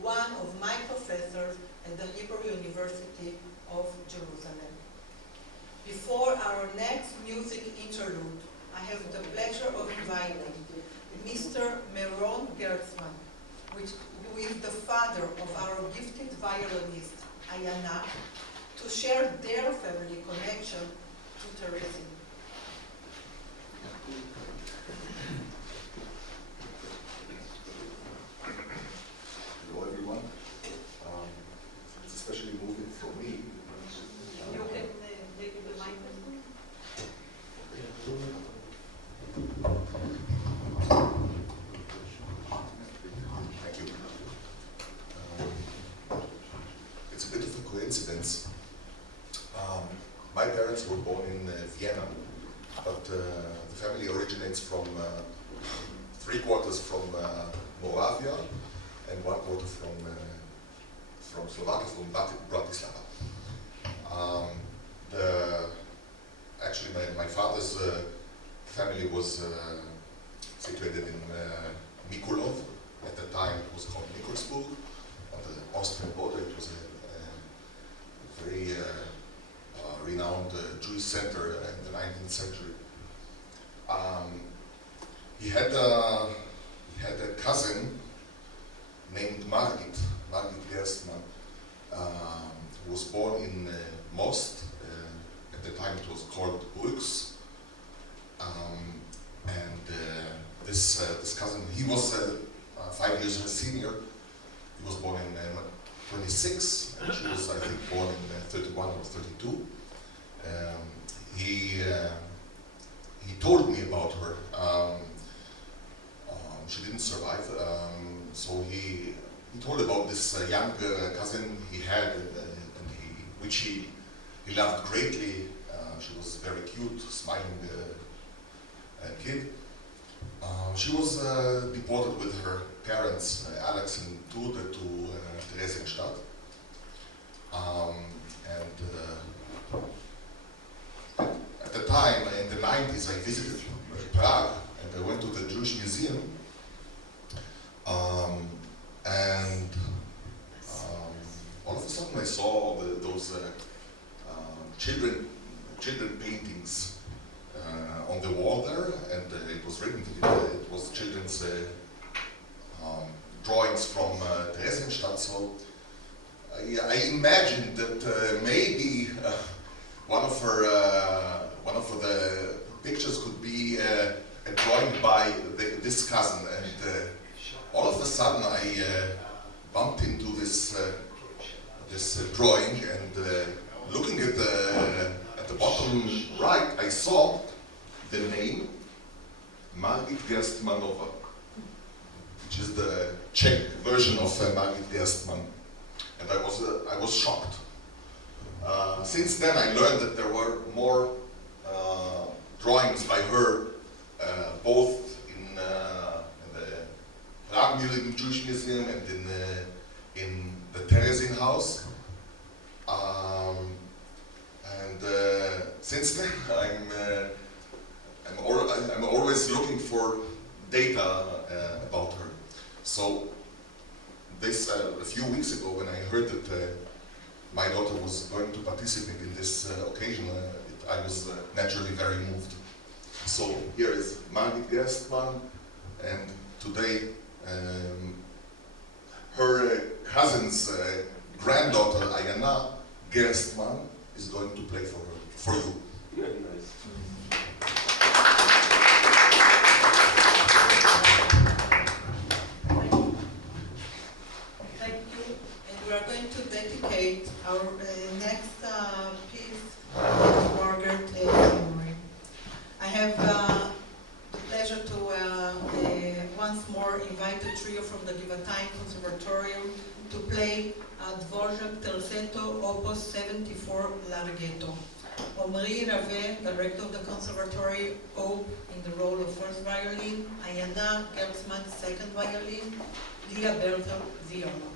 one of my professors at the Hebrew University of Jerusalem. Before our next music interlude, I have the pleasure of inviting Mr. Meron Gertzman, who is the father of our gifted violinist, Ayana, to share their family connection to Terezin. Hello everyone. It's especially moving for me. You can take the mic. Thank you. It's a bit of a coincidence. My parents were born in Vienna, but the family originates from 3/4 from Moravia and 1/4 from Slovakia, from Bratislava. Actually, my father's family was situated in Mikulov. At the time, it was called Nikolsburg, on the Austrian border. It was a very renowned Jewish center in the 19th century. He had a cousin named Margit Gerstmann, who was born in Most. At the time, it was called Brux. This cousin, he was 5 years her senior. He was born in 26, and she was, I think, born in 31 or 32. He told me about her. She didn't survive, so he told about this young cousin he had, which he loved greatly. She was very cute, smiling kid. She was deported with her parents, Alex and Tude, to Theresienstadt. At the time, in the 90s, I visited Prague and I went to the Jewish Museum. All of a sudden I saw those children paintings on the wall there, and it was written, it was children's drawings from Theresienstadt. So I imagined that maybe one of the pictures could be a drawing by this cousin, and all of a sudden I bumped into this drawing, and looking at the bottom right, I saw the name Margit Gerstmanova, which is the Czech version of Margit Gerstmann, and I was shocked. Since then, I learned that there were more drawings by her, both in the Prague Jewish Museum and in the Terezin house. Since then, I'm always looking for data about her. So a few weeks ago, when I heard that my daughter was going to participate in this occasion, I was naturally very moved. So here is Margit Gerstmann, and today her cousin's granddaughter, Ayana Gerstmann, is going to play for you. Very nice. Thank you. And we are going to dedicate our next piece to Margaret memory. I have the pleasure to once more invite the trio from the Givatayim Conservatorium to play Dvorak Tercento Opus 74 Larghetto. Omri Rave, director of the conservatory, Hope in the role of first violin, Ayana Gertzman, second violin, Leah Bertha, viola.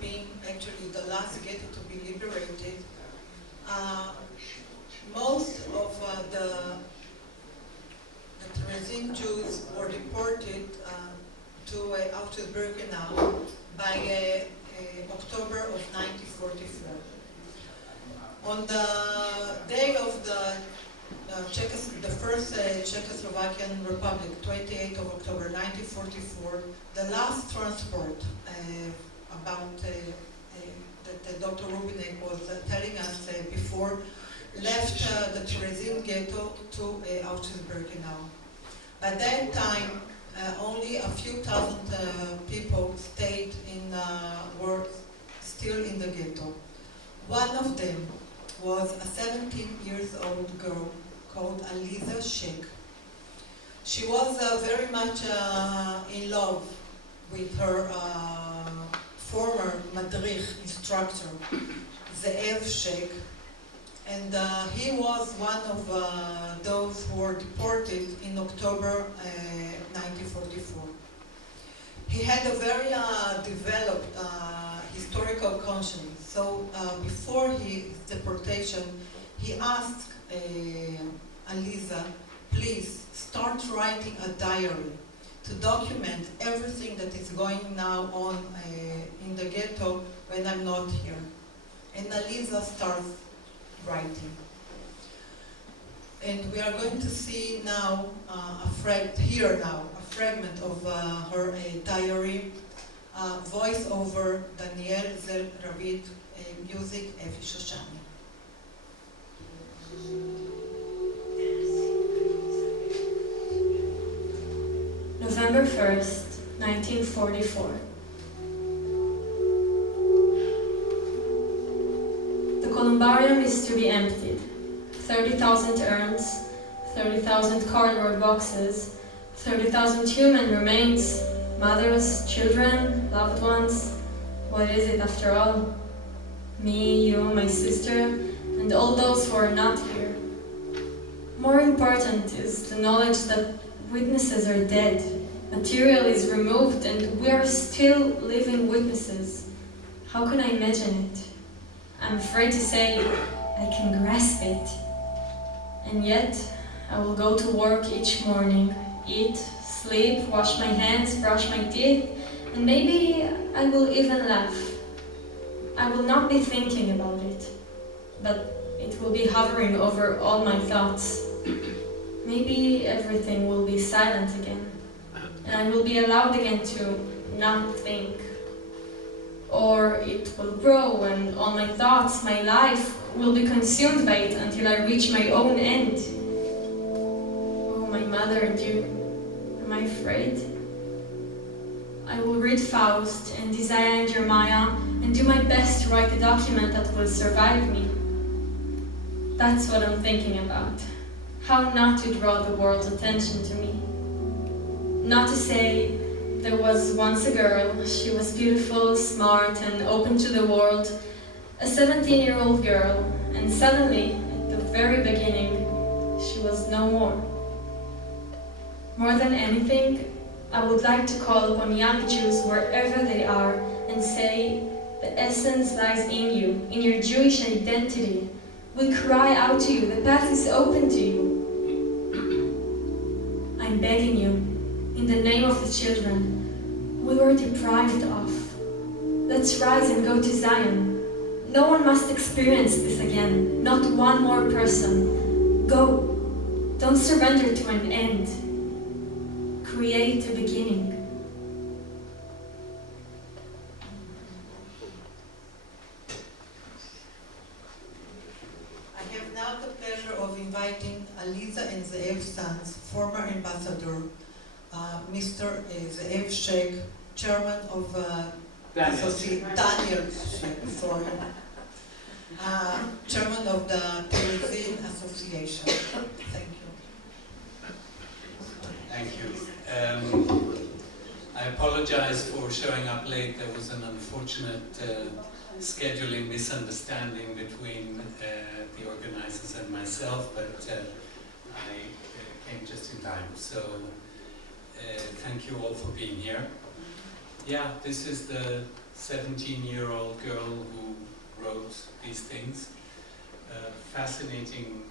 being actually the last ghetto to be liberated, most of the Trezin Jews were deported to Auschwitz-Birkenau by October of 1944. On the day of the first Czechoslovakian Republic, 28th of October 1944, the last transport that Dr. Rubinek was telling us before left the Trezin ghetto to Auschwitz-Birkenau. By that time, only a few thousand people stayed were still in the ghetto. One of them was a 17-year-old girl called Aliza Sheikh. She was very much in love with her former madrich instructor, Ze'ev Sheikh, and he was one of those who were deported in October 1944. He had a very developed historical conscience. So before his deportation, he asked Aliza, please start writing a diary to document everything that is going now on in the ghetto when I'm not here. And Aliza starts writing. And we are going to see now a fragment of her diary, voice over Daniel Zel-Ravid, music Evi Shoshani. November 1st, 1944. The columbarium is to be emptied. 30,000 urns, 30,000 cardboard boxes, 30,000 human remains, mothers, children, loved ones. What is it after all? Me, you, my sister, and all those who are not here. More important is the knowledge that witnesses are dead, material is removed, and we are still living witnesses. How can I imagine it? I'm afraid to say I can grasp it. And yet, I will go to work each morning, eat, sleep, wash my hands, brush my teeth, and maybe I will even laugh. I will not be thinking about it, but it will be hovering over all my thoughts. Maybe everything will be silent again, and I will be allowed again to not think. Or it will grow, and all my thoughts, my life, will be consumed by it until I reach my own end. Oh, my mother and you, am I afraid? I will read Faust and Isaiah and Jeremiah and do my best to write a document that will survive me. That's what I'm thinking about. How not to draw the world's attention to me. Not to say, there was once a girl, she was beautiful, smart, and open to the world, a 17-year-old girl, and suddenly, at the very beginning, she was no more. More than anything, I would like to call upon young Jews wherever they are and say, the essence lies in you, in your Jewish identity. We cry out to you, the path is open to you. I'm begging you, in the name of the children, we were deprived of. Let's rise and go to Zion. No one must experience this again, not one more person. Go. Don't surrender to an end. Create a beginning. I have now the pleasure of inviting Aliza and Ze'ev's sons, former ambassador, Mr. Ze'ev Sheikh, chairman of Daniel Sheikh, sorry, chairman of the Trezin Association. Thank you. Thank you. I apologize for showing up late. There was an unfortunate scheduling misunderstanding between the organizers and myself, but I came just in time. So thank you all for being here. Yeah, this is the 17-year-old girl who wrote these things. Fascinating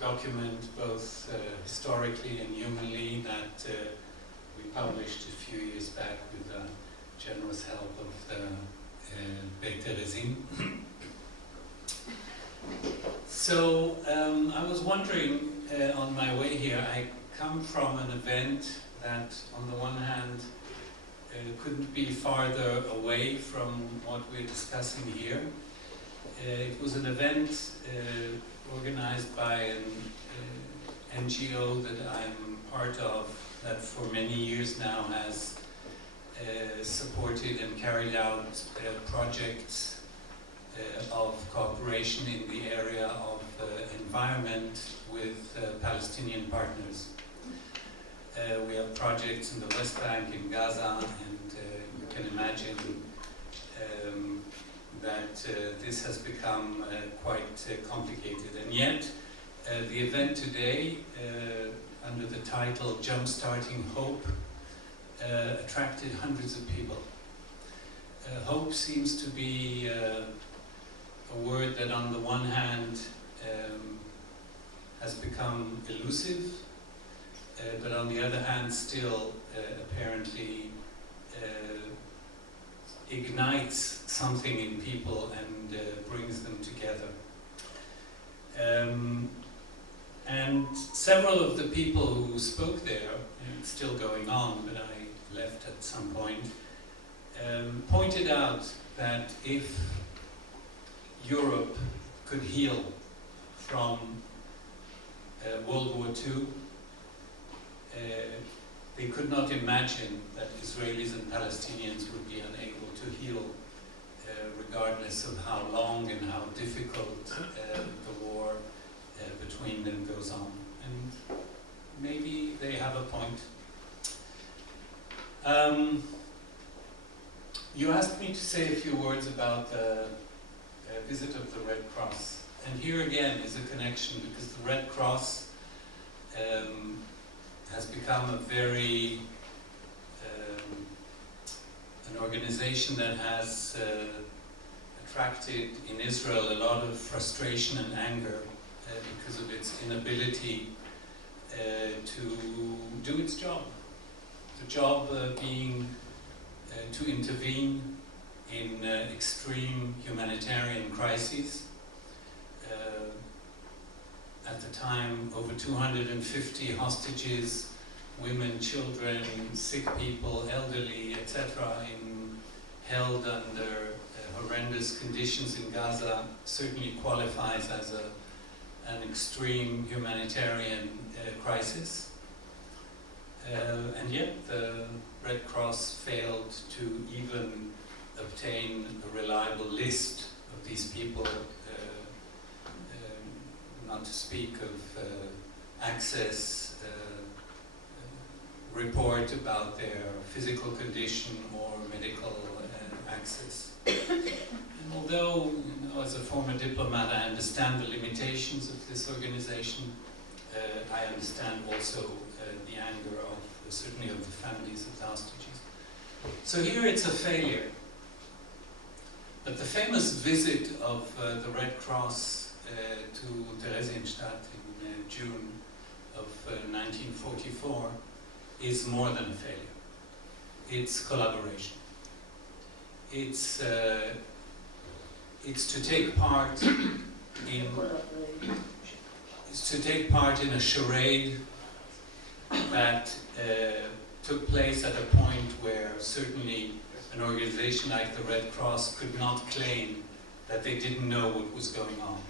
document, both historically and humanly, that we published a few years back with the generous help of the Trezin. So I was wondering on my way here, I come from an event that on the one hand couldn't be farther away from what we're discussing here. It was an event organized by an NGO that I'm part of, that for many years now has supported and carried out projects of cooperation in the area of environment with Palestinian partners. We have projects in the West Bank, in Gaza, and you can imagine that this has become quite complicated. And yet, the event today, under the title Jumpstarting Hope, attracted hundreds of people. Hope seems to be a word that on the one hand has become elusive, but on the other hand still apparently ignites something in people and brings them together. And several of the people who spoke there, and it's still going on, but I left at some point, pointed out that if Europe could heal from World War II, they could not imagine that Israelis and Palestinians would be unable to heal, regardless of how long and how difficult the war between them goes on. And maybe they have a point. You asked me to say a few words about the visit of the Red Cross. And here again is a connection, because the Red Cross has become a very an organization that has attracted in Israel a lot of frustration and anger because of its inability to do its job. The job being to intervene in extreme humanitarian crises. At the time, over 250 hostages, women, children, sick people, elderly, etc., held under horrendous conditions in Gaza, certainly qualifies as an extreme humanitarian crisis. And yet the Red Cross failed to even obtain a reliable list of these people, not to speak of access, report about their physical condition or medical access. And although, as a former diplomat, I understand the limitations of this organization, I understand also the anger of, certainly of the families of the hostages. So here it's a failure. But the famous visit of the Red Cross to Theresienstadt in June of 1944 is more than a failure. It's collaboration. It's to take part in a charade that took place at a point where certainly an organization like the Red Cross could not claim that they didn't know what was going on.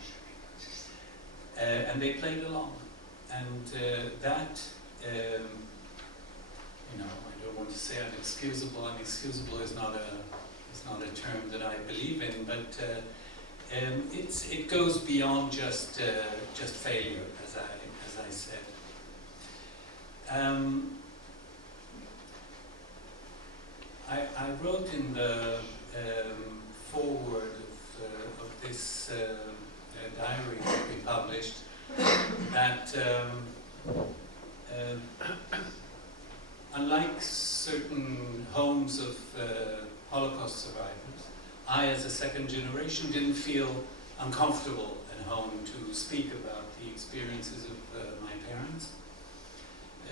And they played along. And that, I don't want to say unexcusable. Unexcusable is not a term that I believe in, but it goes beyond just failure, as I said. I wrote in the foreword of this diary that we published that unlike certain homes of Holocaust survivors, as a second generation, didn't feel uncomfortable at home to speak about the experiences of my parents.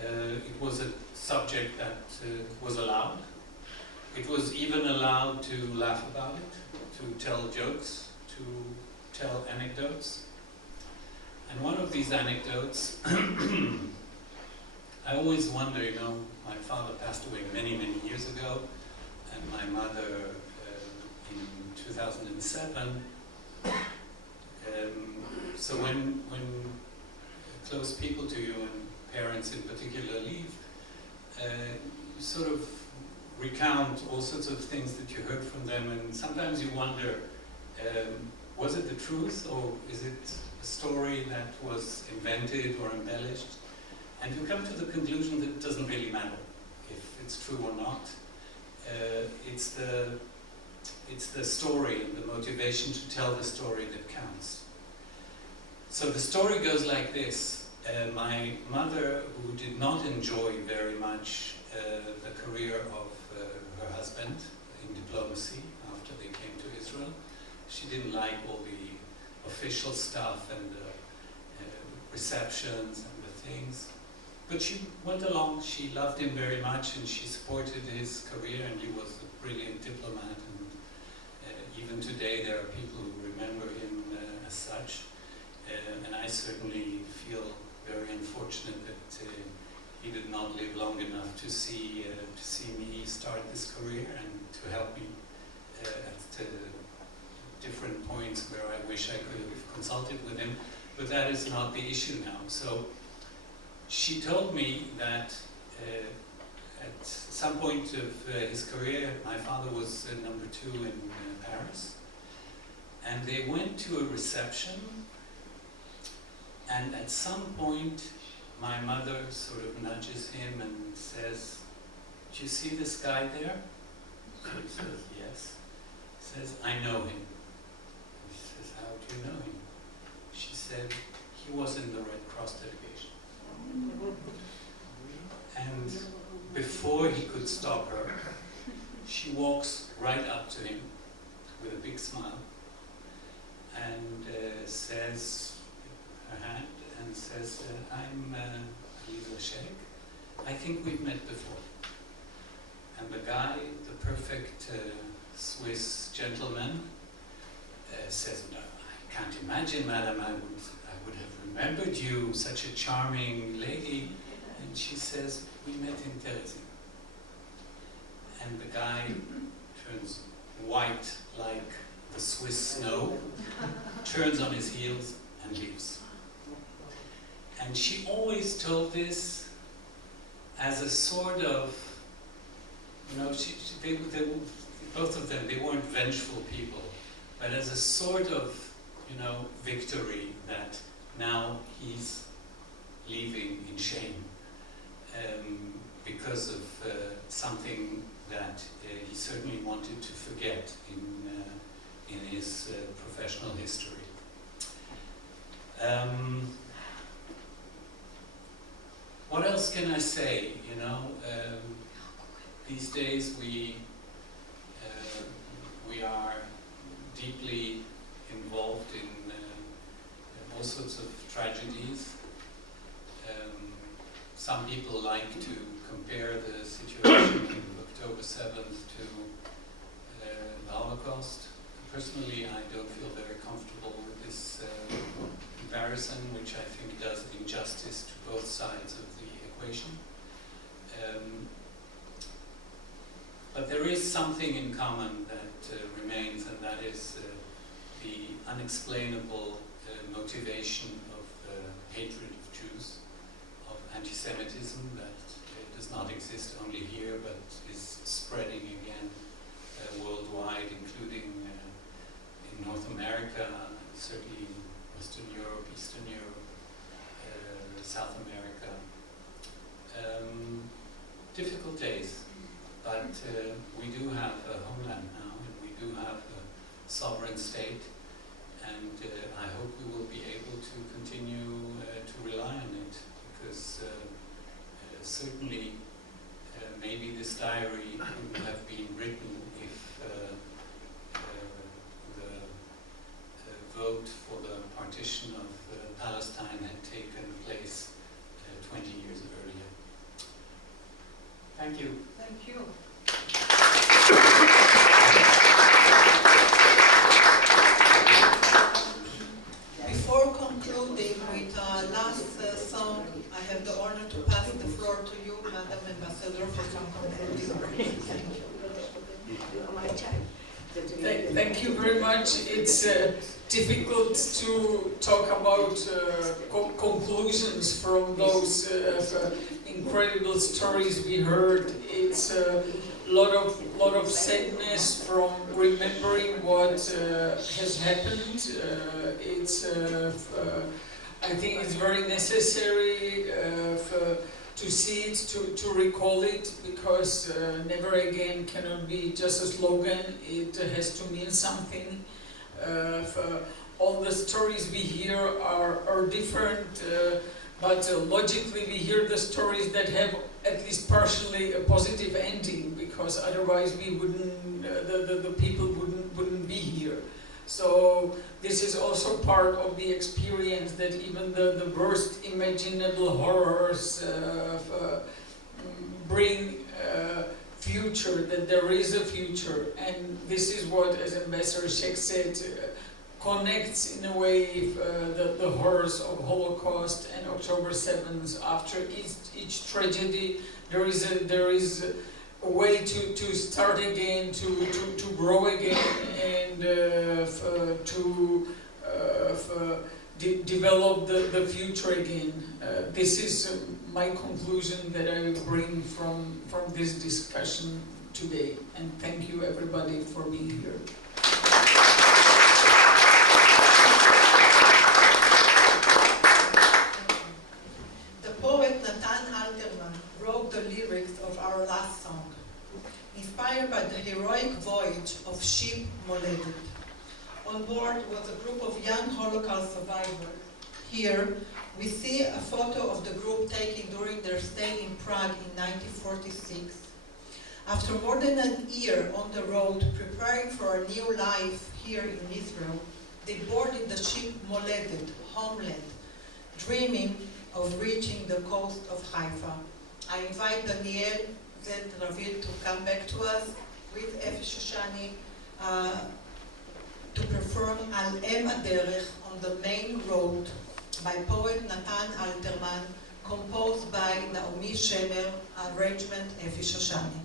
It was a subject that was allowed. It was even allowed to laugh about it, to tell jokes, to tell anecdotes. And one of these anecdotes, I always wonder, you know, my father passed away many, many years ago, and my mother in 2007. So when close people to you, and parents in particular, leave, you sort of recount all sorts of things that you heard from them, and sometimes you wonder, was it the truth, or is it a story that was invented or embellished? And you come to the conclusion that it doesn't really matter if it's true or not. It's the story and the motivation to tell the story that counts. So the story goes like this. My mother, who did not enjoy very much the career of her husband in diplomacy after they came to Israel, she didn't like all the official stuff and the receptions and the things. But she went along, she loved him very much, and she supported his career, and he was a brilliant diplomat, and even today there are people who remember him as such. And I certainly feel very unfortunate that he did not live long enough to see me start this career, and to help me at different points where I wish I could have consulted with him. But that is not the issue now. So she told me that at some point of his career, my father was number 2 in Paris, and they went to a reception, and at some point my mother sort of nudges him and says, "Do you see this guy there?" So he says, "Yes." He says, "I know him." He says, "How do you know him?" She said, "He was in the Red Cross delegation." And before he could stop her, she walks right up to him with a big smile and says, her hand, and says, "I'm Lisa Sheikh. I think we've met before." And the guy, the perfect Swiss gentleman, says, "No, I can't imagine, madam, I would have remembered you, such a charming lady." And she says, "We met in Trezin." And the guy turns white like the Swiss snow, turns on his heels and leaves. And she always told this as a sort of, you know, they both of them, they weren't vengeful people, but as a sort of, you know, victory that now he's leaving in shame because of something that he certainly wanted to forget in his professional history. What else can I say? You know, these days we are deeply involved in all sorts of tragedies. Some people like to compare the situation of October 7th to the Holocaust. Personally, I don't feel very comfortable with this comparison, which I think does injustice to both sides of the equation. But there is something in common that remains, and that is the unexplainable motivation of hatred of Jews, of anti-Semitism that does not exist only here, but is spreading again worldwide, including in North America, certainly in Western Europe, Eastern Europe, South America. Difficult days, but we do have a homeland now, and we do have a sovereign state, and I hope we will be able to continue to rely on it, because certainly maybe this diary wouldn't have been written if Thank you very much. It's difficult to talk about conclusions from those incredible stories we heard. It's a lot of sadness from remembering what has happened. I think it's very necessary to see it, to recall it, because never again cannot be just a slogan. It has to mean something. All the stories we hear are different, but logically we hear the stories that have at least partially a positive ending, because otherwise we wouldn't, the people wouldn't be here. So this is also part of the experience, that even the worst imaginable horrors bring future, that there is a future. And this is what, as Ambassador Sheikh said, connects in a way the horrors of Holocaust and October 7th. After each tragedy, there is a way to start again, to grow again, and to develop the future again. This is my conclusion that I bring from this discussion today. And thank you everybody for being here. The poet Natan Alterman wrote the lyrics of our last song, inspired by the heroic voyage of ship Moledet. On board was a group of young Holocaust survivors. Here, we see a photo of the group taken during their stay in Prague in 1946. After more than a year on the road, preparing for a new life here in Israel, they boarded the ship Moledet, homeland, dreaming of reaching the coast of Haifa. I invite Daniel Zent-Ravil to come back to us with Efi Shoshani to perform Al Em Aderech on the main road by poet Natan Alterman, composed by Naomi Shemer, arrangement Efi Shoshani.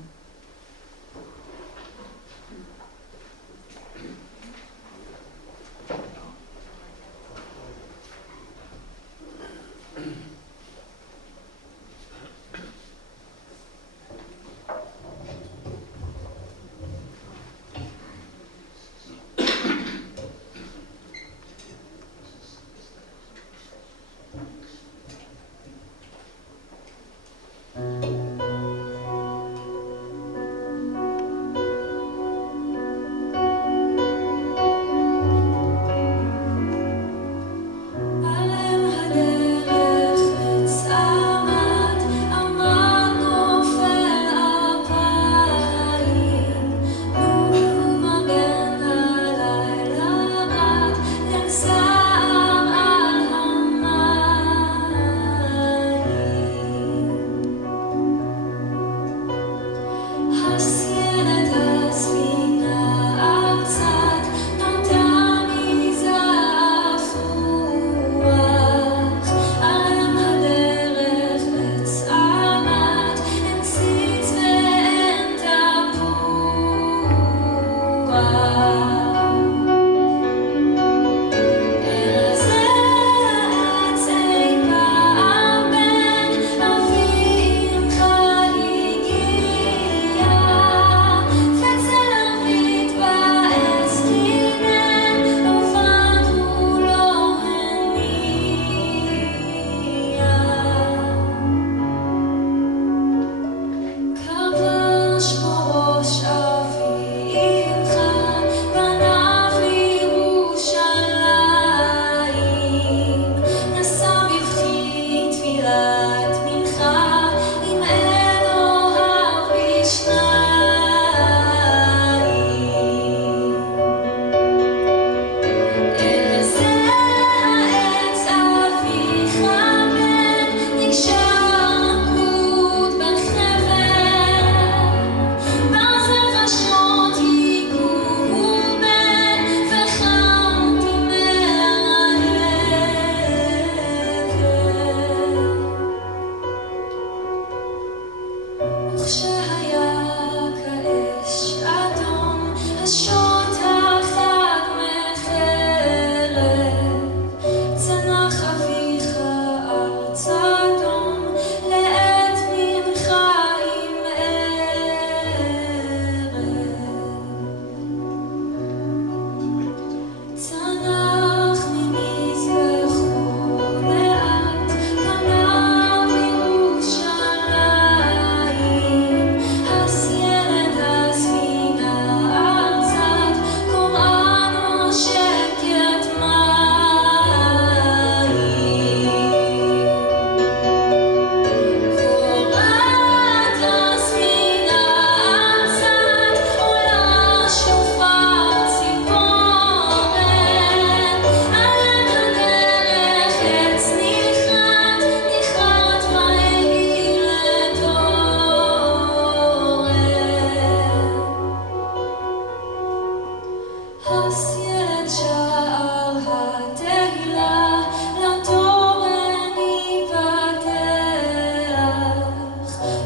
הסיירת שער התהילה לתורן ייפתח,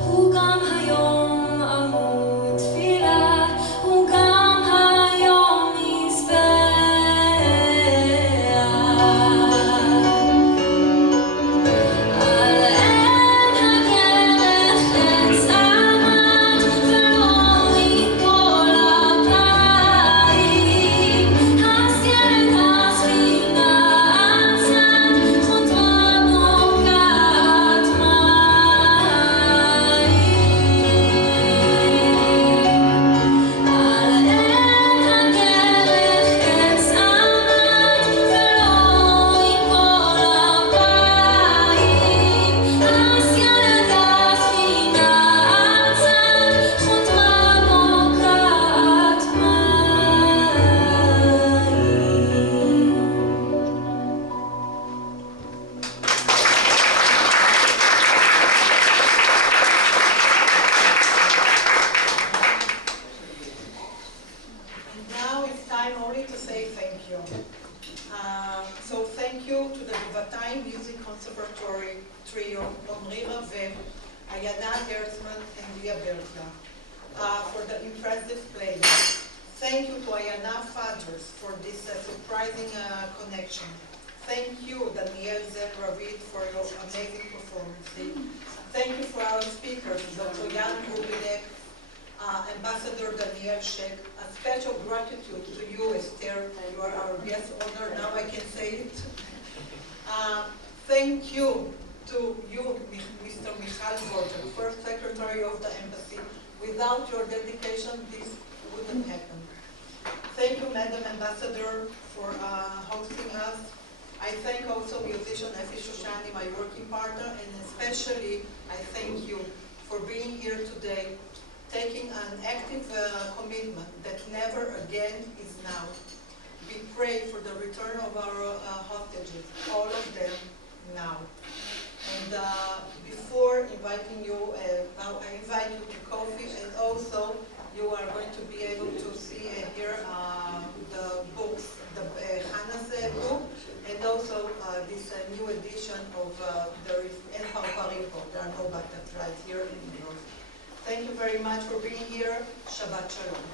הוא גם היום עמוד תפילה, הוא גם היום מזבח. על עין הדרך עץ עמד ולא ייפול אפיים, הסיירת הספינה על צד חוטבה בוקעת מים. על עין הדרך עץ עמד ולא ייפול אפיים, הסיירת הספינה על צד חוטבה בוקעת And now it's time only to say thank you. So thank you to the Givatayim Music Conservatory Trio, Omri Raven, Ayana Gertzman, and Leah Bertla, for the impressive playing. Thank you to Ayana Faders for this surprising connection. Thank you, Daniel Zen Ravid, for your amazing performance. Thank you for our speakers, Dr. Jan Rubinek, Ambassador Daniel Sheikh. A special gratitude to you, Esther. You are our guest honor. Now I can say it. Thank you to you, Mr. Michal Zorger, First Secretary of the Embassy. Without your dedication, this wouldn't happen. Thank you, Madam Ambassador, for hosting us. I thank also musician Efi Shoshani, my working partner, and especially I thank you for being here today, taking an active commitment that never again is now. We pray for the return of our hostages, all of them now. And before inviting you, now I invite you to coffee, and also you are going to be able to see here the books, the Hannah's book, and also this new edition of there is En Parparipo, there are no butterflies here in Europe. Thank you very much for being here. Shabbat Shalom.